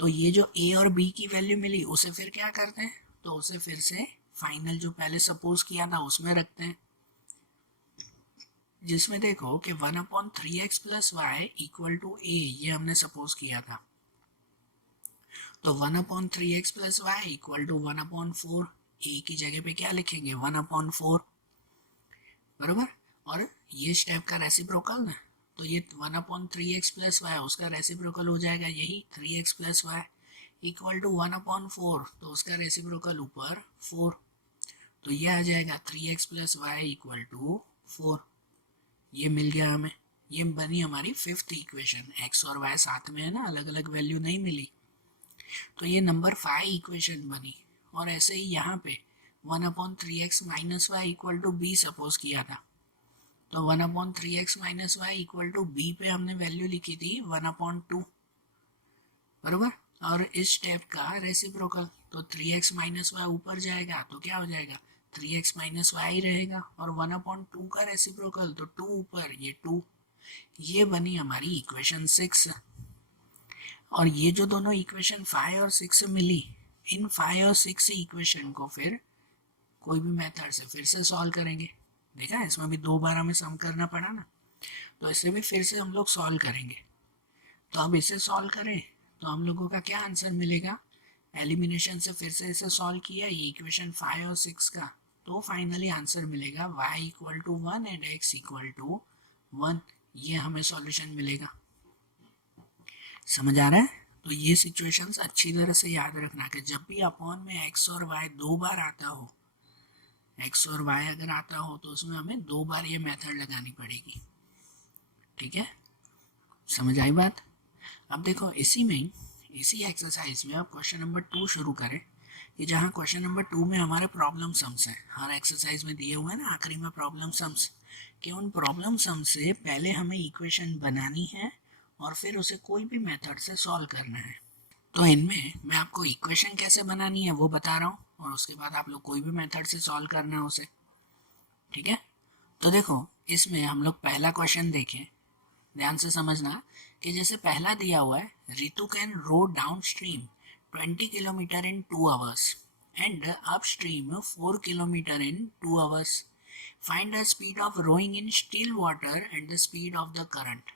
तो ये जो a और b की वैल्यू मिली उसे फिर क्या करते हैं, तो उसे फिर से फाइनल जो पहले सपोज किया था उसमें रखते हैं, जिसमें देखो कि 1/3x plus Y equal to a, ये हमने सपोज किया था। तो 1/3x plus Y equal to 1/4, a की जगह पे क्या लिखेंगे 1/4, बराबर। और ये स्टेप का रेसिप्रोकल ना, तो ये 1/3x प्लस वाई उसका रेसिप्रोकल हो जाएगा यही 3x plus Y equal to 1/4, तो उसका रेसिप्रोकल ऊपर 4, तो ये आ जाएगा 3x plus Y equal to 4। ये मिल गया हमें, ये बनी हमारी फिफ्थ इक्वेशन, x और y साथ में है ना, अलग अलग वैल्यू नहीं मिली, तो ये नंबर 5 इक्वेशन बनी। और ऐसे ही यहाँ पे 1/3x minus Y equal to B suppose किया था, तो 1/3x minus Y equal to B पे हमने वैल्यू लिखी थी 1/2, बराबर। और इस स्टेप का रेसिप्रोकल, तो 3x माइनस वाई ऊपर जाएगा तो क्या हो जाएगा 3x माइनस वाई रहेगा, और 1/2 का रेसिप्रोकल तो 2 ऊपर, ये 2। ये बनी हमारी इक्वेशन 6। और ये जो दोनों इक्वेशन 5 और 6 मिली, इन 5 और 6 इक्वेशन को फिर कोई भी मेथड से फिर से सॉल्व करेंगे। देखा इसमें भी 2 बार हमें सम करना पड़ा ना, तो इसे भी फिर से हम लोग सॉल्व करेंगे। तो अब इसे सॉल्व करें तो हम लोगों का क्या आंसर मिलेगा, एलिमिनेशन से फिर से इसे सॉल्व किया ये इक्वेशन 5 और 6 का, तो फाइनली आंसर मिलेगा y equal to 1 and x equal to 1, ये हमें सॉल्यूशन मिलेगा। समझ आ रहा है। तो ये सिचुएशंस अच्छी तरह से याद रखना कि जब भी अपॉन में x और y 2 बार आता हो, x और y अगर आता हो तो उसमें हमें 2 बार ये मेथड लगानी पड़ेगी, ठीक है, समझ आई बात। अब देखो इसी एक्सरसाइज में अब क्वेश्चन नंबर 2 शुरू करें, कि जहाँ क्वेश्चन नंबर 2 में हमारे प्रॉब्लम सम्स हैं, हर एक्सरसाइज में दिए हुए हैं ना आखिरी में प्रॉब्लम सम्स, कि उन प्रॉब्लम सम से पहले हमें इक्वेशन बनानी है और फिर उसे कोई भी मेथड से सॉल्व करना है। तो इनमें मैं आपको इक्वेशन कैसे बनानी है वो बता रहा हूँ और उसके बाद आप लोग कोई भी मेथड से सॉल्व करना है उसे, ठीक है। तो देखो इसमें हम लोग पहला क्वेश्चन देखें, ध्यान से समझना कि जैसे पहला दिया हुआ है, Ritu can row downstream 20 kilometre in 2 hours and upstream 4 kilometre in 2 hours, find the speed of rowing in still water and the speed of the current.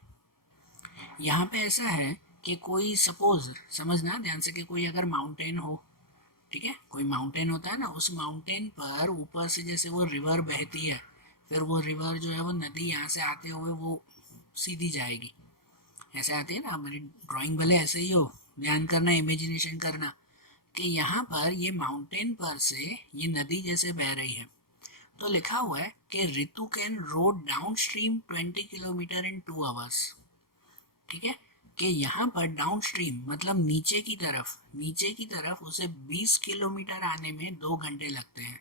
यहाँ पे ऐसा है कि कोई सपोज, समझना ध्यान से, कि कोई अगर माउंटेन हो, ठीक है, कोई माउंटेन होता है ना, उस माउंटेन पर ऊपर से जैसे वो रिवर बहती है, फिर वो रिवर जो है वो नदी यहाँ से आते हुए वो सीधी जाएगी, ऐसे आती है ना, हमारी ड्राइंग भले ऐसे ही हो, ध्यान करना, इमेजिनेशन करना कि यहाँ पर ये माउंटेन पर से ये नदी जैसे बह रही है। तो लिखा हुआ है कि Ritu can road down stream 20 kilometre in 2 hours, ठीक है, कि यहाँ पर डाउन स्ट्रीम मतलब नीचे की तरफ उसे 20 किलोमीटर आने में 2 घंटे लगते हैं।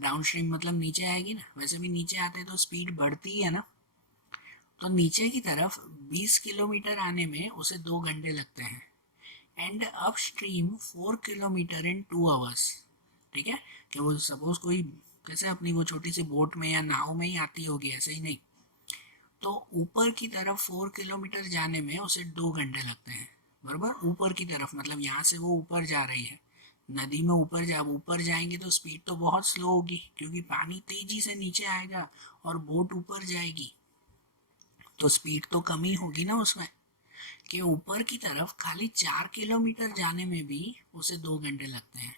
डाउन स्ट्रीम मतलब नीचे आएगी ना, वैसे भी नीचे आते तो स्पीड बढ़ती है ना, तो नीचे की तरफ 20 किलोमीटर आने में उसे 2 घंटे लगते हैं। And upstream 4 kilometre in 2 hours, ठीक है, कि वो सपोज कोई कैसे अपनी वो छोटी सी बोट में या नाव में ही आती होगी, ऐसे ही नहीं, तो ऊपर की तरफ 4 किलोमीटर जाने में उसे 2 घंटे लगते हैं, बराबर। ऊपर की तरफ मतलब यहाँ से वो ऊपर जा रही है नदी में, ऊपर जाएंगे तो स्पीड तो बहुत स्लो होगी क्योंकि पानी तेजी से नीचे आएगा और बोट ऊपर जाएगी, तो स्पीड तो कम ही होगी ना उसमें, कि ऊपर की तरफ खाली 4 किलोमीटर जाने में भी उसे 2 घंटे लगते हैं।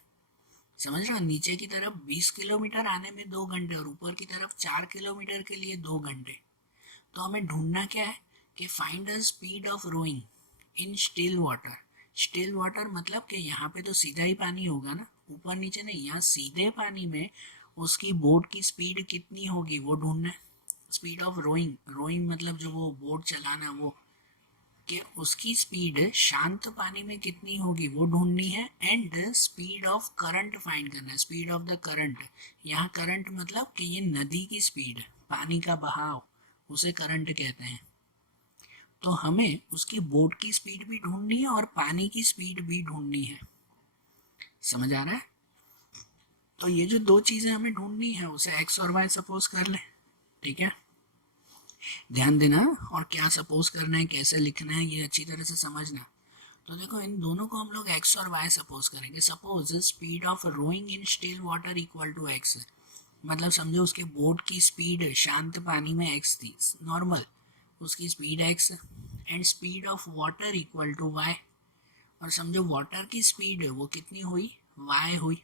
समझ रहे हो, नीचे की तरफ 20 किलोमीटर आने में 2 घंटे और ऊपर की तरफ 4 किलोमीटर के लिए 2 घंटे। तो हमें ढूंढना क्या है कि find the speed of rowing in still water. Still water मतलब कि यहाँ पे तो सीधा ही पानी होगा ना, ऊपर नीचे नहीं, यहाँ सीधे पानी में उसकी बोट की स्पीड कितनी होगी वो ढूंढना है। स्पीड ऑफ रोइंग, रोइंग मतलब जो वो बोट चलाना, वो कि उसकी स्पीड शांत पानी में कितनी होगी वो ढूंढनी है। And speed of current find करना है, स्पीड ऑफ द करंट, यहाँ करंट मतलब कि ये नदी की स्पीड, पानी का बहाव, उसे करंट कहते हैं। तो हमें उसकी बोट की स्पीड भी ढूंढनी है और पानी की स्पीड भी ढूंढनी है, समझ आ रहा है। तो ये जो दो चीजें हमें ढूंढनी है उसे एक्स और वाई सपोज कर ले, ठीक है, ध्यान देना, और क्या सपोज करना है, कैसे लिखना है, ये अच्छी तरह से समझना। तो देखो इन दोनों को हम लोग एक्स और वाई सपोज करेंगे। Suppose speed of rowing in still water equal to X, मतलब समझो उसके बोट की स्पीड शांत पानी में एक्स थी, नॉर्मल, उसकी speed X, and speed of water equal to Y, और समझो वाटर की स्पीड वो कितनी हुई, वाई हुई,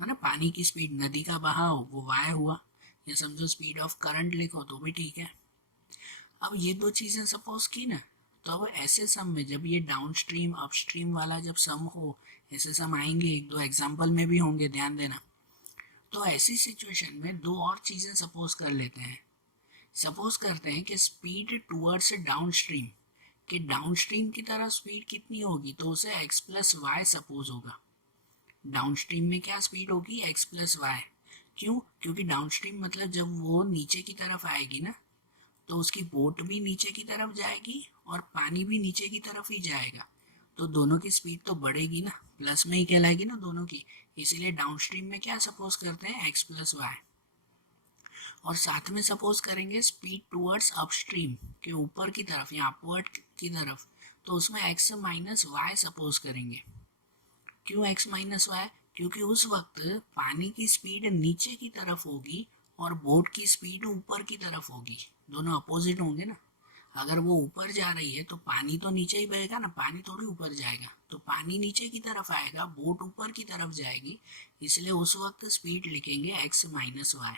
है ना, पानी की स्पीड, नदी का बहाव वो वाई हुआ, या समझो स्पीड ऑफ करंट लिखो तो भी ठीक है। अब ये दो चीज़ें सपोज की ना, तो अब ऐसे सम में जब ये डाउन स्ट्रीम अप स्ट्रीम वाला जब सम हो, ऐसे सम आएंगे, एक दो एग्जाम्पल में भी होंगे, ध्यान देना। तो ऐसी सिचुएशन में दो और चीज़ें सपोज कर लेते हैं। सपोज करते हैं कि स्पीड टूवर्ड्स डाउन स्ट्रीम, कि डाउन स्ट्रीम की तरफ स्पीड कितनी होगी, तो उसे एक्स प्लस वाई सपोज होगा। डाउन स्ट्रीम में क्या स्पीड होगी, एक्स प्लस वाई। क्यों, क्योंकि डाउन स्ट्रीम मतलब जब वो नीचे की तरफ आएगी ना, तो उसकी बोट भी नीचे की तरफ जाएगी और पानी भी नीचे की तरफ ही जाएगा, तो दोनों की स्पीड तो बढ़ेगी ना, प्लस में ही कहलाएगी ना दोनों की, इसीलिए डाउनस्ट्रीम में क्या सपोज करते हैं, एक्स प्लस वाई। और साथ में सपोज करेंगे स्पीड टूवर्ड्स अपस्ट्रीम, के ऊपर की तरफ या अपवर्ड की तरफ, तो उसमें एक्स माइनस वाई सपोज करेंगे। क्यों एक्स माइनस वाई, क्योंकि उस वक्त पानी की स्पीड नीचे की तरफ होगी और बोट की स्पीड ऊपर की तरफ होगी, दोनों अपोजिट होंगे ना। अगर वो ऊपर जा रही है तो पानी तो नीचे ही बहेगा ना, पानी थोड़ी ऊपर जाएगा, तो पानी नीचे की तरफ आएगा, बोट ऊपर की तरफ जाएगी, इसलिए उस वक्त स्पीड लिखेंगे एक्स माइनस वाई।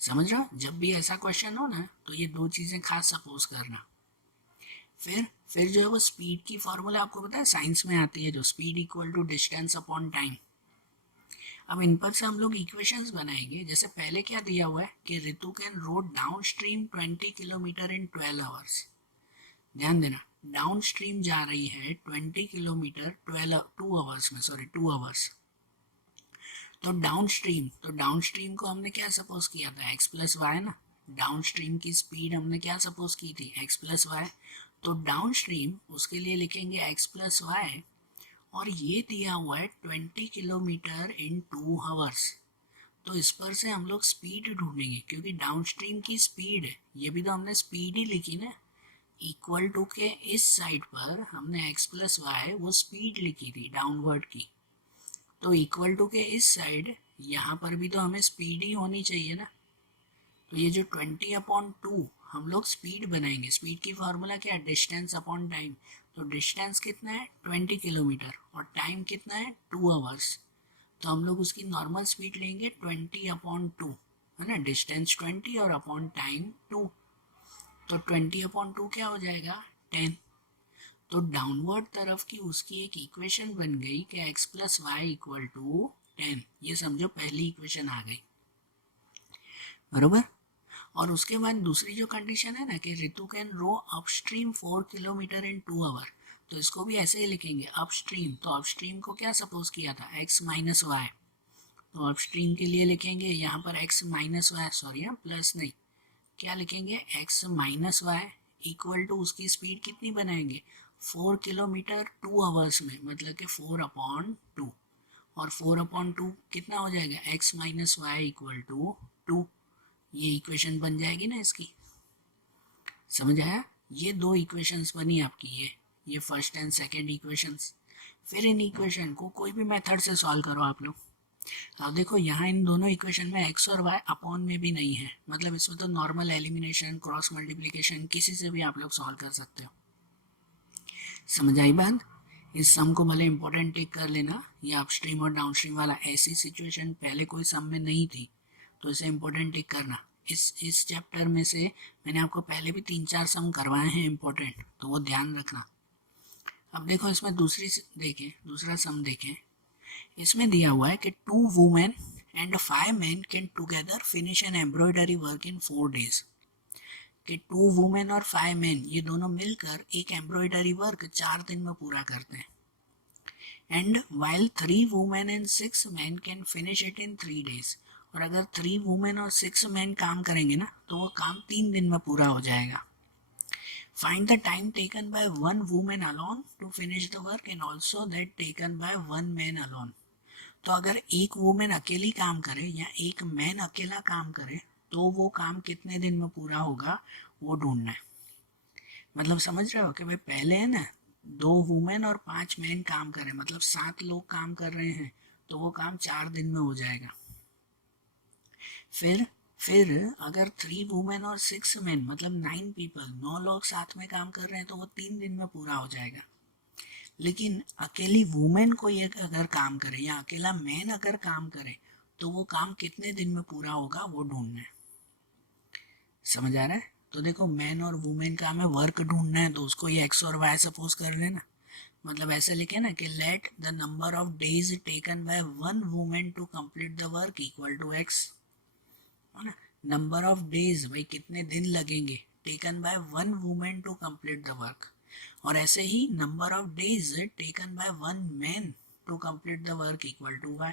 समझ रहे हो, जब भी ऐसा क्वेश्चन हो ना तो ये दो चीजें खास सपोज करना। फिर जो है वो स्पीड की फॉर्मूला आपको पता है साइंस में आती है, जो speed equal to distance upon time. अब इन पर से हम लोग इक्वेशंस बनाएंगे। जैसे पहले क्या दिया हुआ है कि Ritu can road down stream 20 kilometre in 12 hours. ध्यान देना, डाउन स्ट्रीम जा रही है 20 किलोमीटर 2 आवर्स। तो डाउन स्ट्रीम को हमने क्या सपोज किया था, एक्स प्लस वाई ना। डाउन स्ट्रीम की स्पीड हमने क्या सपोज की थी, एक्स प्लस वाई। तो डाउन स्ट्रीम उसके लिए लिखेंगे एक्स प्लस वाई, और ये दिया हुआ है 20 किलोमीटर इन 2 आवर्स। तो इस पर से हम लोग स्पीड ढूंढेंगे, क्योंकि डाउन स्ट्रीम की स्पीड है, ये भी तो हमने स्पीड ही लिखी ना। इक्वल टू के इस साइड पर हमने एक्स प्लस वाई वो स्पीड लिखी थी डाउनवर्ड की, तो इक्वल टू के इस साइड यहाँ पर भी तो हमें स्पीड ही होनी चाहिए ना। तो ये जो 20/2 हम लोग स्पीड बनाएंगे, स्पीड की फॉर्मूला क्या है, डिस्टेंस अपॉन टाइम। तो डिस्टेंस कितना है 20 किलोमीटर और टाइम कितना है 2 आवर्स। तो हम लोग उसकी नॉर्मल स्पीड लेंगे 20/2, है ना, डिस्टेंस 20 और अपॉन टाइम 2। तो 20/2 क्या हो जाएगा 10। तो डाउनवर्ड तरफ की उसकी एक इक्वेशन बन गई कि x plus Y equal to 10। ये समझो पहली इक्वेशन आ गई, बरोबर। और उसके बाद दूसरी जो कंडीशन है ना कि Ritu can row upstream 4 kilometre in 2 hour, तो इसको भी ऐसे ही लिखेंगे अपस्ट्रीम। तो अपस्ट्रीम को क्या सपोज किया था, x माइनस वाई। तो अपस्ट्रीम के लिए लिखेंगे यहाँ पर x minus Y, sorry plus नहीं, क्या लिखेंगे x minus Y equal to उसकी स्पीड कितनी बनाएंगे 4 किलोमीटर 2 आवर्स में, मतलब कि 4/2। और 4/2 कितना हो जाएगा x minus Y equal to 2। ये इक्वेशन बन जाएगी ना इसकी, समझ आया। ये दो इक्वेशंस बनी आपकी, ये फर्स्ट एंड सेकंड इक्वेशंस। फिर इन इक्वेशन को कोई भी मेथड से सॉल्व करो आप लोग। अब देखो यहाँ इन दोनों इक्वेशन में x और y अपॉन में भी नहीं है, मतलब इसमें तो नॉर्मल एलिमिनेशन क्रॉस मल्टीप्लिकेशन किसी से भी आप लोग सॉल्व कर सकते हो। समझ आई बात। इस सम को भले इंपॉर्टेंट टेक कर लेना, ये अपस्ट्रीम और डाउनस्ट्रीम वाला ऐसी सिचुएशन पहले कोई सम में नहीं थी, तो इसे इंपॉर्टेंट टेक करना। इस चैप्टर में से मैंने आपको पहले भी 3-4 सम करवाए हैं इंपॉर्टेंट, तो वो ध्यान रखना। अब देखो इसमें दूसरा सम देखें। इसमें दिया हुआ है कि 2 women and 5 men can together finish an embroidery work in 4 days। कि 2 वुमेन और 5 men ये दोनों मिलकर एक एम्ब्रॉयडरी वर्क 4 दिन में पूरा करते हैं। And while 3 women and 6 men can finish it in 3 days। और अगर 3 वुमेन और 6 men काम करेंगे ना, तो वो काम 3 दिन में पूरा हो जाएगा। Find the time taken by one woman alone to finish the work and also that taken by one man alone। तो अगर एक वुमेन अकेली काम करे या एक मैन अकेला काम करे, तो वो काम कितने दिन में पूरा होगा वो ढूंढना है। मतलब समझ रहे हो कि भाई पहले है ना 2 वुमेन और 5 मैन काम करें, मतलब 7 लोग काम कर रहे हैं, तो वो काम 4 दिन में हो जाएगा। फिर अगर 3 वुमेन और 6 मैन मतलब 9 पीपल, 9 लोग साथ में काम कर रहे हैं, तो वो 3 दिन में पूरा हो जाएगा। लेकिन अकेली वुमेन कोई अगर काम करे या अकेला मैन अगर काम करे, तो वो काम कितने दिन में पूरा होगा वो ढूंढना है। समझ आ रहा है। तो देखो मैन और वुमेन का हमें वर्क ढूंढना है, तो उसको ये एक्स और वाई सपोज कर लेना। मतलब ऐसे लिखे ना कि let the number of days taken by one women to complete the work equal to x, है ना। नंबर ऑफ डेज भाई कितने दिन लगेंगे taken by one women to complete the work, और ऐसे ही number of days taken by one man to complete the work equal to y,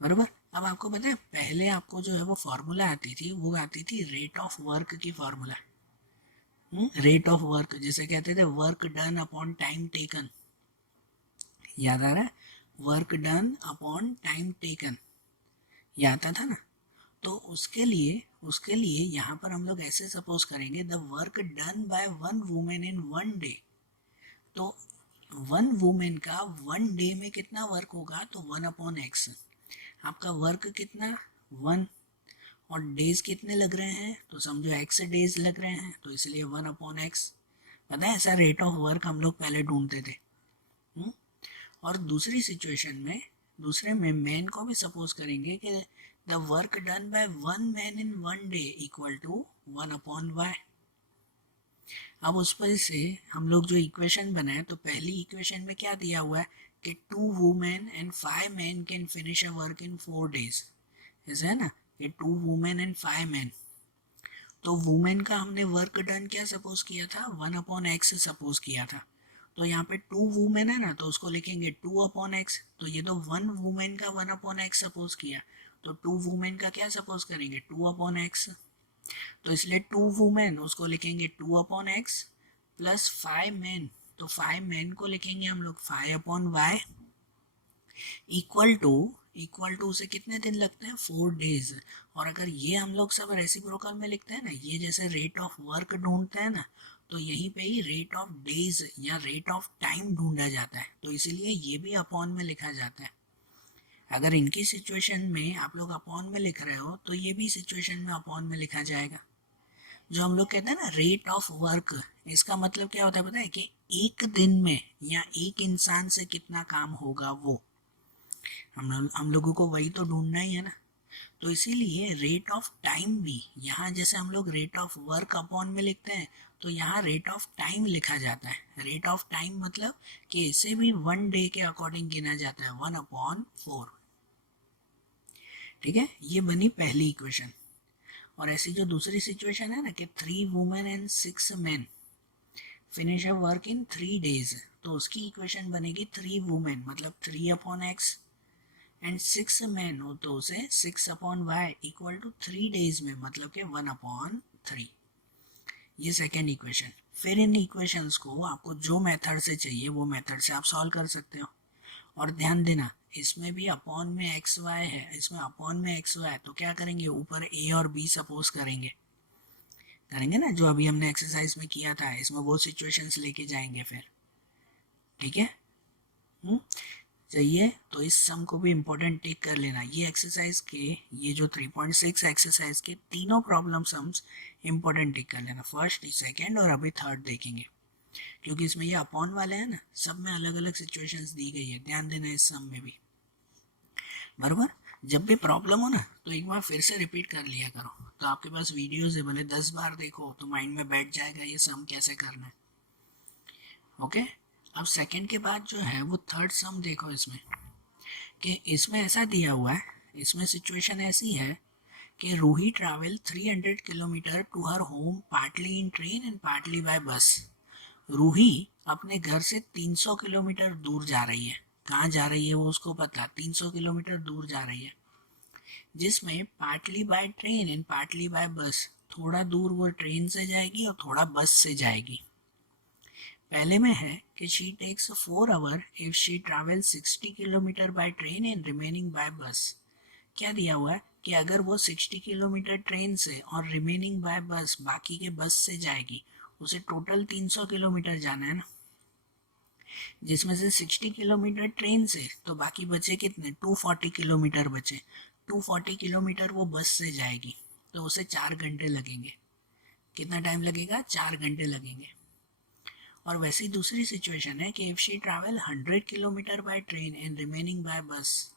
बरोबर। अब आपको पता है पहले आपको जो है वो फॉर्मूला आती थी, वो आती थी रेट ऑफ वर्क की फॉर्मूला। रेट ऑफ वर्क जैसे कहते थे work done upon time taken, याद आ रहा है, work done upon time taken, ये आता था ना। तो उसके लिए यहाँ पर हम लोग ऐसे सपोज करेंगे the work done by one women in 1 day। तो 1 वुमेन का 1 डे में कितना वर्क होगा, तो 1/x। आपका वर्क कितना 1 और डेज कितने लग रहे हैं, तो समझो x डेज लग रहे हैं, तो इसलिए 1/x। पता है ऐसा रेट ऑफ वर्क हम लोग पहले ढूंढते थे। और दूसरी सिचुएशन में दूसरे में मैन को भी सपोज करेंगे कि the work done by one man in 1 day equal to 1/y। अब उस पर से हम लोग जो इक्वेशन बनाए, तो पहली इक्वेशन में क्या दिया हुआ है कि 2 women and 5 men can finish a work in 4 days, ऐसा है ना कि 2 वुमेन एंड 5 men। तो वुमेन का हमने वर्क डन क्या सपोज किया था, 1/x सपोज किया था। तो यहाँ पे 2 वुमेन है ना, तो उसको लिखेंगे 2/x। तो ये तो 1 वुमेन का 1/x सपोज किया, तो 2 वुमेन का क्या सपोज करेंगे, 2/x। तो इसलिए 2 वुमेन उसको लिखेंगे 2/x प्लस 5 मेन, तो 5 मेन को लिखेंगे हम लोग 5/y इक्वल टू से कितने दिन लगते हैं, 4 डेज। और अगर ये हम लोग सब रेसिप्रोकल में लिखते हैं ना, ये जैसे रेट ऑफ वर्क ढूंढते हैं ना, तो यहीं पे ही रेट ऑफ डेज या रेट ऑफ टाइम ढूंढा जाता है, तो इसीलिए ये भी अपॉन में लिखा जाता है। अगर इनकी सिचुएशन में आप लोग अपॉन में लिख रहे हो, तो ये भी सिचुएशन में अपॉन में लिखा जाएगा। जो हम लोग कहते हैं ना रेट ऑफ वर्क, इसका मतलब क्या होता है पता है, कि एक दिन में या एक इंसान से कितना काम होगा वो, हम लोगों को वही तो ढूंढना ही है ना। तो इसीलिए रेट ऑफ टाइम भी, यहाँ जैसे हम लोग रेट ऑफ वर्क अपॉन में लिखते हैं, तो यहाँ रेट ऑफ टाइम लिखा जाता है। रेट ऑफ टाइम मतलब कि इसे भी 1 डे के अकॉर्डिंग गिना जाता है, 1/4। ठीक है, ये बनी पहली इक्वेशन। और ऐसी जो दूसरी सिचुएशन है ना कि 3 women and 6 main finish a work in 3 days, तो उसकी इक्वेशन बनेगी 3 वुमेन मतलब 3/x एंड 6 मैन हो तो उसे 6/y इक्वल टू 3 डेज में मतलब के 1/3। ये सेकेंड इक्वेशन। फिर इन इक्वेशंस को आपको जो मेथड से चाहिए वो मेथड से आप सॉल्व कर सकते हो। और ध्यान देना, इसमें भी अपॉन में एक्स वाई है, इसमें अपॉन में एक्स वाई, तो क्या करेंगे, ऊपर ए और बी सपोज करेंगे ना, जो अभी हमने एक्सरसाइज में किया था, इसमें वो सिचुएशंस लेके जाएंगे फिर। ठीक है, चाहिए तो इस सम को भी इम्पोर्टेंट टेक कर लेना। ये एक्सरसाइज के, ये जो 3.6 एक्सरसाइज के तीनों प्रॉब्लम सम्स इम्पोर्टेंट टेक कर लेना, फर्स्ट सेकंड और अभी थर्ड देखेंगे, क्योंकि इसमें ये अपॉन वाले हैं ना, सब में अलग अलग सिचुएशंस दी गई है, ध्यान देना इस सम में भी। बराबर, जब भी प्रॉब्लम हो ना तो एक बार फिर से रिपीट कर लिया करो, तो आपके पास वीडियोज है, भले 10 बार देखो तो माइंड में बैठ जाएगा ये सम कैसे करना है। ओके, अब सेकंड के बाद जो है वो थर्ड सम देखो। इसमें कि इसमें ऐसा दिया हुआ है, इसमें सिचुएशन ऐसी है कि Ruhi travel 300 kilometre to her home partly in train and partly by bus. Ruhi अपने घर से 300 किलोमीटर दूर जा रही है, कहाँ जा रही है वो उसको पता, 300 किलोमीटर दूर जा रही है, जिसमें partly bye train and partly by बस, थोड़ा दूर वो ट्रेन से जाएगी और थोड़ा बस से जाएगी। पहले में है कि she takes 4 hour if she travel 60 kilometre by train and remaining by bus. क्या दिया हुआ है कि अगर वो 60 किलोमीटर ट्रेन से और रिमेनिंग बाय बस, बाकी के बस से जाएगी, उसे टोटल 300 किलोमीटर जाना है ना, जिसमें से 60 किलोमीटर ट्रेन से, तो बाकी बचे कितने, 240 किलोमीटर बचे। 240 किलोमीटर वो बस से जाएगी, तो उसे 4 घंटे लगेंगे। कितना टाइम लगेगा, 4 घंटे लगेंगे। और वैसी दूसरी सिचुएशन है कि if she travel 100 kilometre by train and remaining by bus,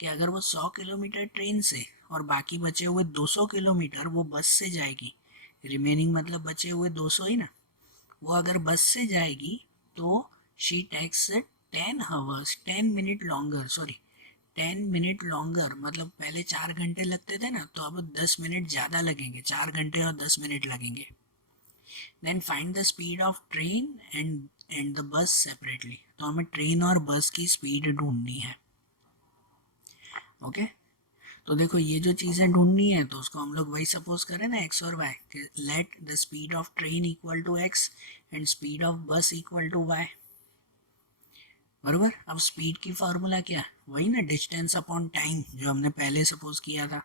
कि अगर वो 100 किलोमीटर ट्रेन से और बाकी बचे हुए 200 किलोमीटर वो बस से जाएगी, रिमेनिंग मतलब बचे हुए 200 ही ना, वो अगर बस से जाएगी तो she takes 10 minute longer, 10 minute longer, मतलब पहले 4 घंटे लगते थे ना, तो अब 10 मिनट ज़्यादा लगेंगे, 4 घंटे और 10 मिनट लगेंगे। Then find the speed of train and the bus separately, तो हमें ट्रेन और बस की स्पीड ढूंढनी है। ओके, तो देखो ये जो चीज़ें ढूंढनी है, तो उसको हम लोग वही सपोज करें ना, एक्स और Y, let the speed of train equal to X and speed of bus equal to Y. बराबर, अब स्पीड की फार्मूला क्या, वही ना, डिस्टेंस अपॉन टाइम, जो हमने पहले सपोज किया था।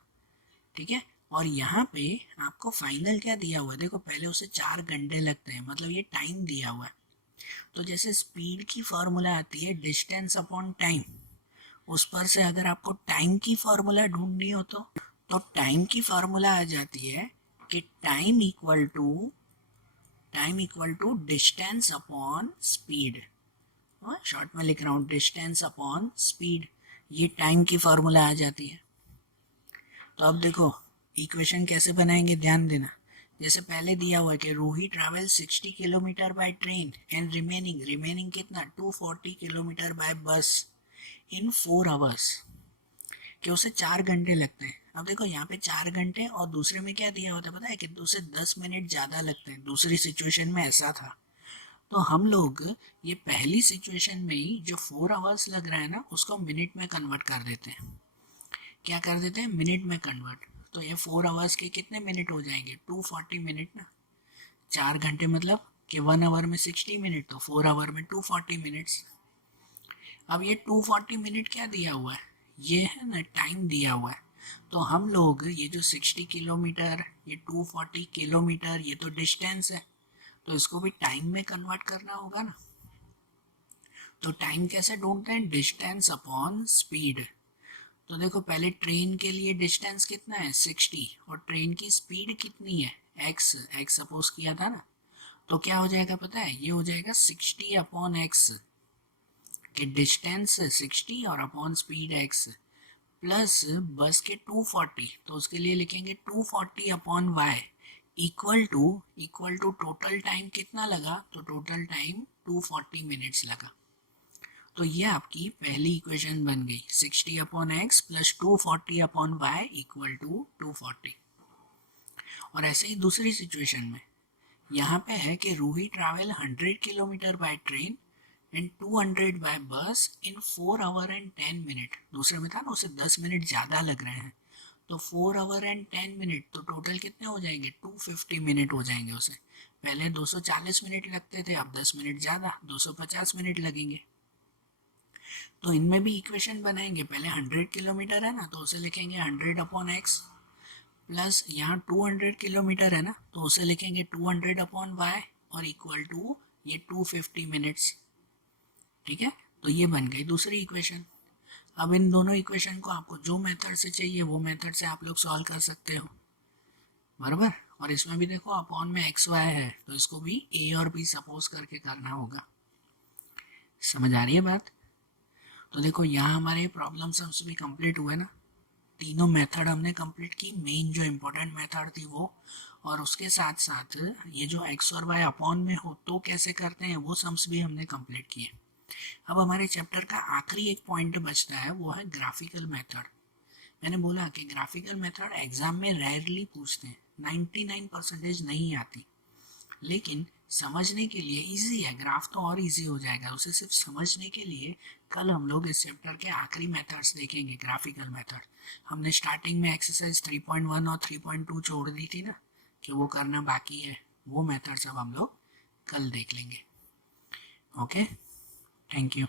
ठीक है, और यहाँ पे आपको फाइनल क्या दिया हुआ है, देखो पहले उसे 4 घंटे लगते हैं, मतलब ये टाइम दिया हुआ है। तो जैसे स्पीड की फार्मूला आती है डिस्टेंस अपॉन टाइम, उस पर से अगर आपको टाइम की फार्मूला ढूंढनी हो तो टाइम की फार्मूला आ जाती है कि time equal to distance upon speed. Short में लिख रहा हूँ, डिस्टेंस अपॉन स्पीड, ये टाइम की फार्मूला आ जाती है। तो अब देखो इक्वेशन कैसे बनाएंगे, ध्यान देना। जैसे पहले दिया हुआ है कि Ruhi travel 60 kilometre by train and remaining कितना, 240 kilometre bye bus in 4 hours, कि उसे 4 घंटे लगते हैं। अब देखो यहाँ पे 4 घंटे और दूसरे में क्या दिया होता है पता है कि 2 से 10 मिनट ज़्यादा लगते हैं, दूसरी सिचुएशन में ऐसा था। तो हम लोग ये पहली सिचुएशन में ही जो 4 आवर्स लग रहा है ना उसको मिनट में कन्वर्ट कर देते हैं। क्या कर देते हैं, मिनट में कन्वर्ट। तो ये 4 आवर्स के कितने मिनट हो जाएंगे, 240 मिनट ना। 4 घंटे मतलब कि 1 आवर में 60 मिनट, तो 4 आवर में 240 मिनट्स। अब ये 240 मिनट क्या दिया हुआ है, ये है ना टाइम दिया हुआ है। तो हम लोग ये जो 60 किलोमीटर, ये 240 किलोमीटर, ये तो डिस्टेंस है, तो इसको भी टाइम में कन्वर्ट करना होगा ना। तो टाइम कैसे ढूंढते हैं, डिस्टेंस अपॉन स्पीड। तो देखो पहले ट्रेन के लिए डिस्टेंस कितना है 60, और ट्रेन की स्पीड कितनी है एक्स, एक्स सपोज किया था ना। तो क्या हो जाएगा पता है, ये हो जाएगा 60/x, कि डिस्टेंस 60 और अपॉन स्पीड x, प्लस बस के 240, तो उसके लिए लिखेंगे 240/y equal to total time कितना लगा, तो टोटल टाइम 240 मिनट्स लगा। तो ये आपकी पहली इक्वेशन बन गई, 60/x plus 240/y equal to 240। और ऐसे ही दूसरी सिचुएशन में यहाँ पे है कि Ruhi travel 100 kilometre by train and 200 by bus in 4 our and 10 minute. दूसरे में था ना उसे 10 मिनट ज़्यादा लग रहे हैं, तो 4 आवर एंड 10 मिनट, तो टोटल कितने हो जाएंगे, 250 मिनट हो जाएंगे उसे। पहले 240 मिनट लगते थे, अब 10 मिनट ज़्यादा 250 मिनट लगेंगे। तो इनमें भी इक्वेशन बनाएंगे, पहले 100 किलोमीटर है ना तो उसे लिखेंगे 100/x, प्लस यहाँ 200 किलोमीटर है ना तो उसे लिखेंगे 200/y, और इक्वल टू ये 250 मिनट्स। ठीक है, तो ये बन गई दूसरी इक्वेशन। अब इन दोनों इक्वेशन को आपको जो मेथड से चाहिए वो मेथड से आप लोग सॉल्व कर सकते हो, बराबर। और इसमें भी देखो अपॉन में एक्स वाई है, तो इसको भी ए और बी सपोज करके करना होगा। समझ आ रही है बात। तो देखो यहाँ हमारे प्रॉब्लम सम्स भी कंप्लीट हुए ना, तीनों मेथड हमने कंप्लीट की, मेन जो इम्पोर्टेंट मेथड थी वो, और उसके साथ साथ ये जो एक्स और वाई अपॉन में हो तो कैसे करते हैं वो सम्स भी हमने कंप्लीट किए। अब हमारे चैप्टर का आखिरी एक पॉइंट बचता है, वो है ग्राफिकल मेथड। मैंने बोला कि ग्राफिकल मेथड एग्जाम में रेयरली पूछते हैं, 99% नहीं आती, लेकिन समझने के लिए इजी है, ग्राफ तो और इजी हो जाएगा। उसे सिर्फ समझने के लिए कल हम लोग इस चैप्टर के आखिरी मेथड्स देखेंगे, ग्राफिकल मेथड। हमने स्टार्टिंग में एक्सरसाइज 3.1 और 3.2 छोड़ दी थी ना, कि वो करना बाकी है, वो मेथड्स अब हम लोग कल देख लेंगे। Okay, thank you.